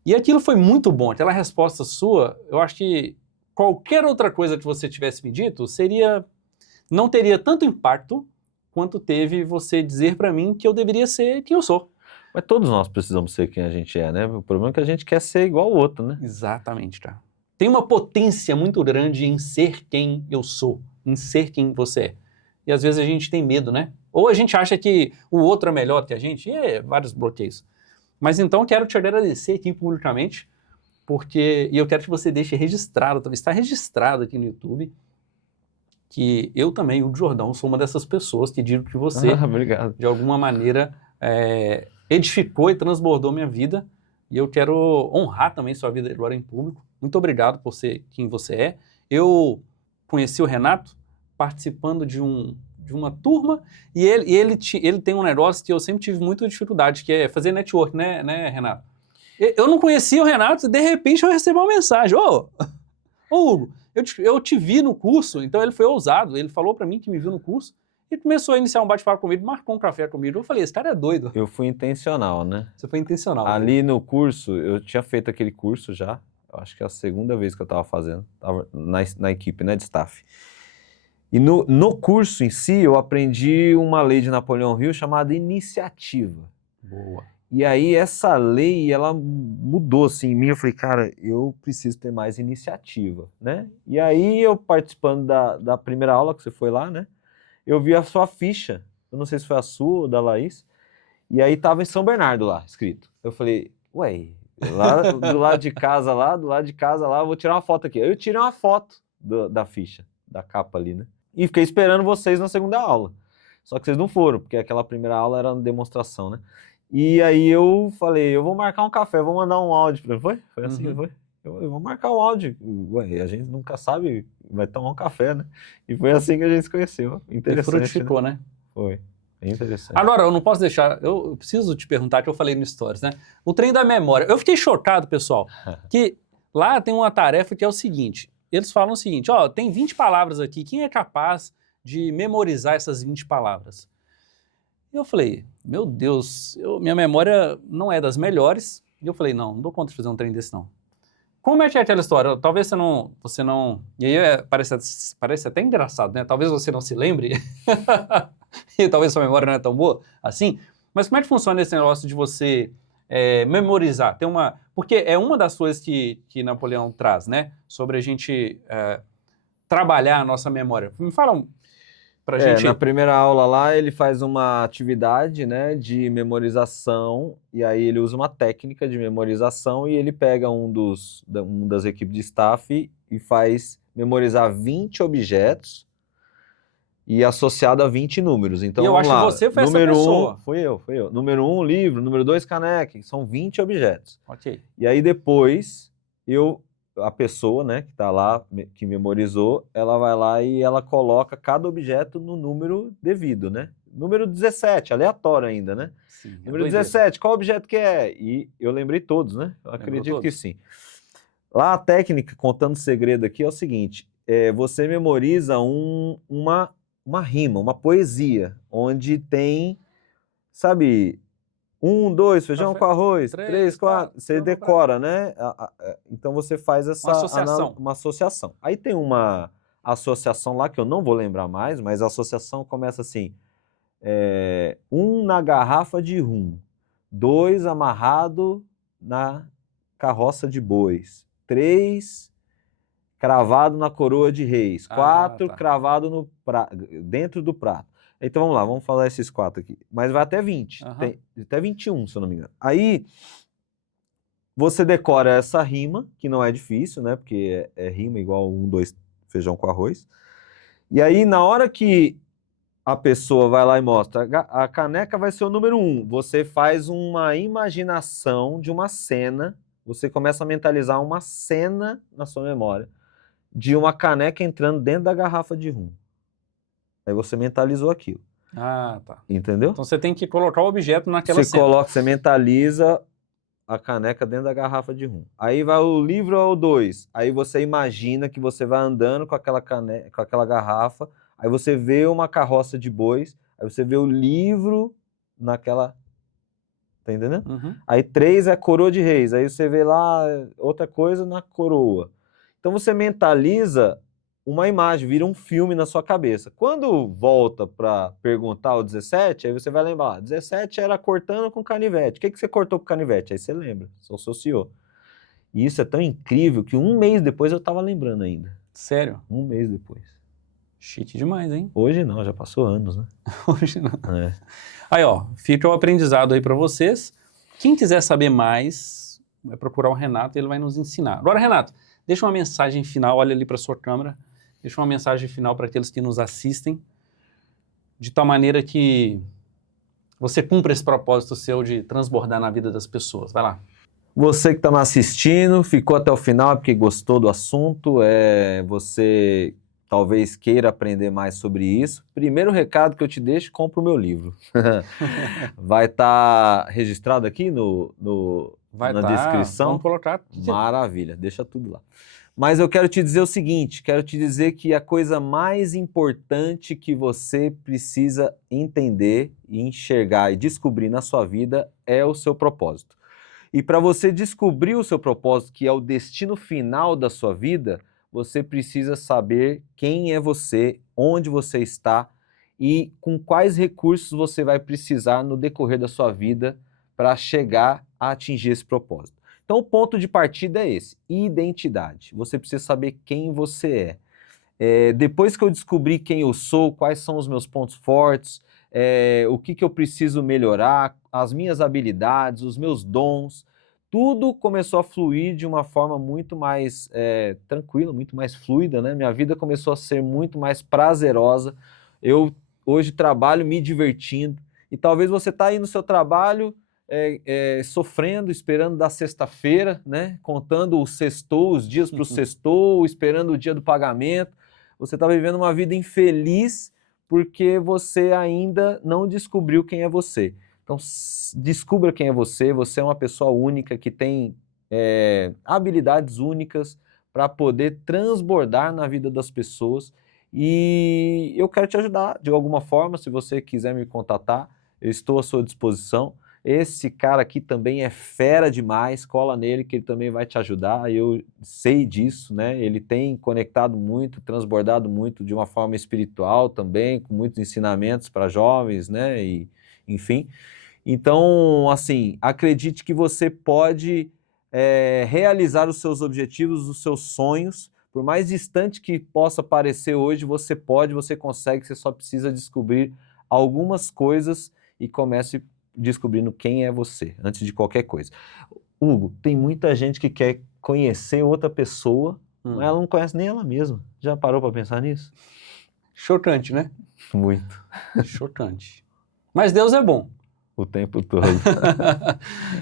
E aquilo foi muito bom. Aquela resposta sua, eu acho que qualquer outra coisa que você tivesse me dito não teria tanto impacto quanto teve você dizer para mim que eu deveria ser quem eu sou. Mas todos nós precisamos ser quem a gente é, né? O problema é que a gente quer ser igual ao outro, né? Exatamente, cara. Tem uma potência muito grande em ser quem eu sou, em ser quem você é. E às vezes a gente tem medo, né? Ou a gente acha que o outro é melhor que a gente, e vários bloqueios. Mas então eu quero te agradecer aqui publicamente, e eu quero que você deixe registrado, também está registrado aqui no YouTube, que eu também, o Jordão, sou uma dessas pessoas que digo que você, Obrigado. de alguma maneira, edificou e transbordou minha vida, e eu quero honrar também sua vida agora em público. Muito obrigado por ser quem você é. Eu conheci o Renato participando de uma turma, e ele tem um negócio que eu sempre tive muita dificuldade, que é fazer network, né, Renato? Eu não conhecia o Renato, e de repente eu recebi uma mensagem, ô Hugo, eu te vi no curso, então ele foi ousado, ele falou para mim que me viu no curso, e começou a iniciar um bate-papo comigo, marcou um café comigo, eu falei, esse cara é doido. Eu fui intencional, né? Você foi intencional. Ali no curso, eu tinha feito aquele curso já, eu acho que é a segunda vez que eu estava fazendo, estava na equipe, né, de staff. E no curso em si, eu aprendi uma lei de Napoleão Hill chamada iniciativa. Boa. E aí essa lei, ela mudou assim em mim, eu falei, cara, eu preciso ter mais iniciativa, né? E aí eu participando da primeira aula que você foi lá, né? Eu vi a sua ficha, eu não sei se foi a sua ou da Laís, e aí tava em São Bernardo lá, escrito. Eu falei, ué, lá do lado de casa lá, eu vou tirar uma foto aqui. Aí eu tirei uma foto da ficha, da capa ali, né? E fiquei esperando vocês na segunda aula. Só que vocês não foram, porque aquela primeira aula era uma demonstração, né? E aí eu falei, eu vou marcar um café, vou mandar um áudio. Foi? Foi assim, foi? Eu vou marcar um áudio. Ué, a gente nunca sabe, vai tomar um café, né? E foi assim que a gente se conheceu. Interessante, E frutificou, né? Foi. É interessante. Agora, eu não posso deixar, eu preciso te perguntar, que eu falei no Stories, né? O trem da memória. Eu fiquei chocado, pessoal, que lá tem uma tarefa que é o seguinte, eles falam o seguinte, ó, tem 20 palavras aqui, quem é capaz de memorizar essas 20 palavras? E eu falei, meu Deus, minha memória não é das melhores. E eu falei, não dou conta de fazer um trem desse não. Como é que é aquela história? Talvez você não... E aí parece até engraçado, né? Talvez você não se lembre. E talvez sua memória não é tão boa assim. Mas como é que funciona esse negócio de você memorizar? Porque é uma das coisas que Napoleão traz, né? Sobre a gente trabalhar a nossa memória. Me fala pra gente... Na primeira aula lá, ele faz uma atividade, né, de memorização, e aí ele usa uma técnica de memorização e ele pega um das equipes de staff e faz memorizar 20 objetos e associado a 20 números. Então, E eu vamos acho lá. que você foi Número essa pessoa. 1, fui eu. Número 1, livro. Número 2, caneca. São 20 objetos. Ok. E aí depois, a pessoa, né, que está lá, que memorizou, ela vai lá e ela coloca cada objeto no número devido, né? Número 17, aleatório ainda, né? Sim, Número 17, qual objeto que é? E eu lembrei todos, né? Eu acredito que sim. Lá a técnica, contando segredo aqui, é o seguinte, você memoriza uma rima, uma poesia, onde tem, sabe, 1, 2, feijão Café, com arroz, 3, 3, 4. 4. Você decora, né? Então você faz essa Uma associação. Aí tem uma associação lá que eu não vou lembrar mais, mas a associação começa assim: 1 na garrafa de rum, 2 amarrado na carroça de bois, 3 cravado na coroa de reis, 4 tá. cravado dentro do prato. Então vamos lá, vamos falar esses 4 aqui. Mas vai até 20, tem até 21, se eu não me engano. Aí você decora essa rima, que não é difícil, né? Porque é rima igual 1, 2, feijão com arroz. E aí na hora que a pessoa vai lá e mostra, a caneca vai ser o número 1. Você faz uma imaginação de uma cena, você começa a mentalizar uma cena na sua memória de uma caneca entrando dentro da garrafa de rum. Aí você mentalizou aquilo. Ah, tá. Entendeu? Então você tem que colocar o objeto naquela cena. Você mentaliza a caneca dentro da garrafa de rum. Aí vai o livro ao 2. Aí você imagina que você vai andando com aquela garrafa. Aí você vê uma carroça de bois. Aí você vê o livro naquela... Tá entendendo? Aí 3 é coroa de reis. Aí você vê lá outra coisa na coroa. Então você mentaliza uma imagem, vira um filme na sua cabeça. Quando volta para perguntar o 17, aí você vai lembrar, 17 era cortando com canivete. O que você cortou com canivete? Aí você lembra, você associou. E isso é tão incrível que 1 mês depois eu estava lembrando ainda. Sério? 1 mês depois. Chique demais, hein? Hoje não, já passou anos, né? Hoje não. Aí, ó, fica o aprendizado aí para vocês. Quem quiser saber mais, vai procurar o Renato e ele vai nos ensinar. Agora, Renato, deixa uma mensagem final, olha ali para sua câmera. Deixa uma mensagem final para aqueles que nos assistem, de tal maneira que você cumpra esse propósito seu de transbordar na vida das pessoas. Vai lá. Você que está me assistindo, ficou até o final é porque gostou do assunto, você talvez queira aprender mais sobre isso. Primeiro recado que eu te deixo, compra o meu livro. Vai estar registrado aqui na descrição. Vamos colocar. Maravilha, deixa tudo lá. Mas eu quero te dizer o seguinte, quero te dizer que a coisa mais importante que você precisa entender, enxergar e descobrir na sua vida é o seu propósito. E para você descobrir o seu propósito, que é o destino final da sua vida, você precisa saber quem é você, onde você está e com quais recursos você vai precisar no decorrer da sua vida para chegar a atingir esse propósito. Então o ponto de partida é esse, identidade. Você precisa saber quem você é. Depois que eu descobri quem eu sou, quais são os meus pontos fortes, o que eu preciso melhorar, as minhas habilidades, os meus dons, tudo começou a fluir de uma forma muito mais tranquila, muito mais fluida, né? Minha vida começou a ser muito mais prazerosa. Eu hoje trabalho me divertindo e talvez você está aí no seu trabalho sofrendo, esperando da sexta-feira, né? Contando o sextou, os dias para o sextou, esperando o dia do pagamento. Você está vivendo uma vida infeliz porque você ainda não descobriu quem é você. Então, descubra quem é você. Você é uma pessoa única que tem habilidades únicas para poder transbordar na vida das pessoas. E eu quero te ajudar de alguma forma. Se você quiser me contatar, eu estou à sua disposição. Esse cara aqui também é fera demais, cola nele que ele também vai te ajudar, eu sei disso, né? Ele tem conectado muito, transbordado muito de uma forma espiritual também, com muitos ensinamentos para jovens, né? E, enfim, então, assim, acredite que você pode realizar os seus objetivos, os seus sonhos, por mais distante que possa parecer hoje, você pode, você consegue, você só precisa descobrir algumas coisas e comece descobrindo quem é você, antes de qualquer coisa. Hugo, tem muita gente que quer conhecer outra pessoa, mas ela não conhece nem ela mesma. Já parou para pensar nisso? Chocante, né? Muito. Chocante. Mas Deus é bom. O tempo todo.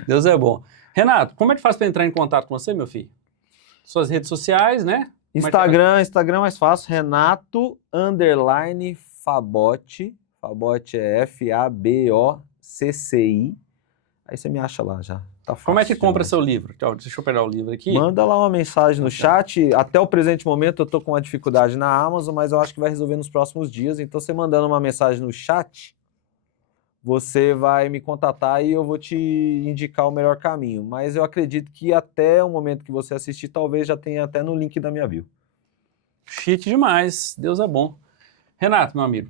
Deus é bom. Renato, como é que faz para entrar em contato com você, meu filho? Suas redes sociais, né? Instagram é mais fácil, Renato_Fabotti. Fabotti é FABOCCI. Aí você me acha lá já. Tá fácil. Como é que compra seu livro? Deixa eu pegar o livro aqui. Manda lá uma mensagem no chat. Até o presente momento eu tô com uma dificuldade na Amazon, mas eu acho que vai resolver nos próximos dias. Então você mandando uma mensagem no chat, você vai me contatar e eu vou te indicar o melhor caminho. Mas eu acredito que até o momento que você assistir, talvez já tenha até no link da minha bio. Chique demais, Deus é bom. Renato, meu amigo.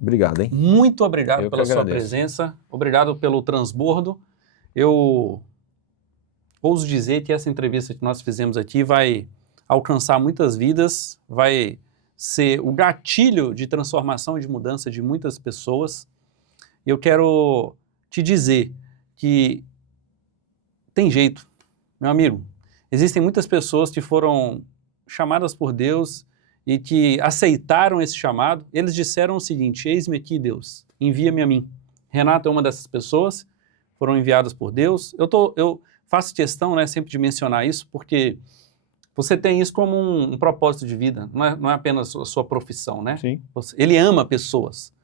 Obrigado, hein? Muito obrigado Eu pela que sua agradeço. presença, obrigado pelo transbordo. Eu ouso dizer que essa entrevista que nós fizemos aqui vai alcançar muitas vidas, vai ser o gatilho de transformação e de mudança de muitas pessoas. Eu quero te dizer que tem jeito, meu amigo. Existem muitas pessoas que foram chamadas por Deus e que aceitaram esse chamado. Eles disseram o seguinte: eis-me aqui, Deus, envia-me a mim. Renato é uma dessas pessoas, foram enviadas por Deus. Eu faço questão, né, sempre de mencionar isso, porque você tem isso como um propósito de vida, não é apenas a sua profissão, né? Sim. Ele ama pessoas.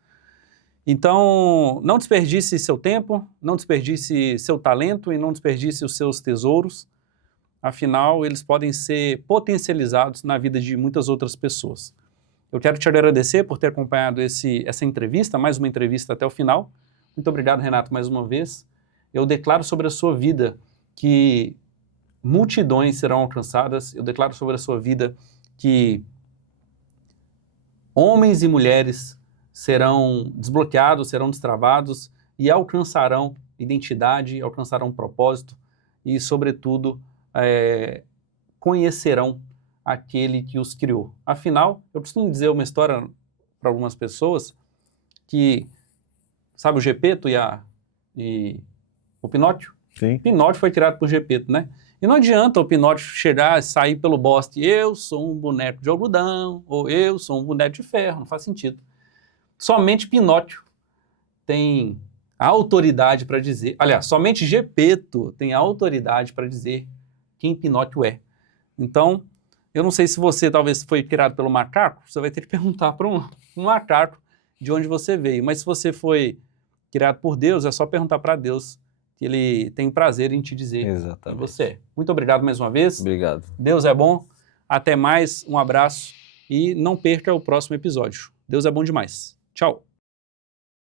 Então, não desperdice seu tempo, não desperdice seu talento e não desperdice os seus tesouros. Afinal, eles podem ser potencializados na vida de muitas outras pessoas. Eu quero te agradecer por ter acompanhado essa entrevista, mais uma entrevista até o final. Muito obrigado, Renato, mais uma vez. Eu declaro sobre a sua vida que multidões serão alcançadas. Eu declaro sobre a sua vida que homens e mulheres serão desbloqueados, serão destravados e alcançarão identidade, alcançarão propósito e, sobretudo, conhecerão aquele que os criou. Afinal, eu costumo dizer uma história para algumas pessoas que, sabe o Gepeto e o Pinóquio? Sim. Pinóquio foi criado por Gepeto, né? E não adianta o Pinóquio chegar e sair pelo bosque, eu sou um boneco de algodão, ou eu sou um boneco de ferro, não faz sentido. Somente Pinóquio tem a autoridade para dizer, aliás, somente Gepeto tem a autoridade para dizer quem Pinóquio é. Então, eu não sei se você talvez foi criado pelo macaco, você vai ter que perguntar para um macaco de onde você veio. Mas se você foi criado por Deus, é só perguntar para Deus, que Ele tem prazer em te dizer quem você é. Muito obrigado mais uma vez. Obrigado. Deus é bom. Até mais, um abraço e não perca o próximo episódio. Deus é bom demais. Tchau.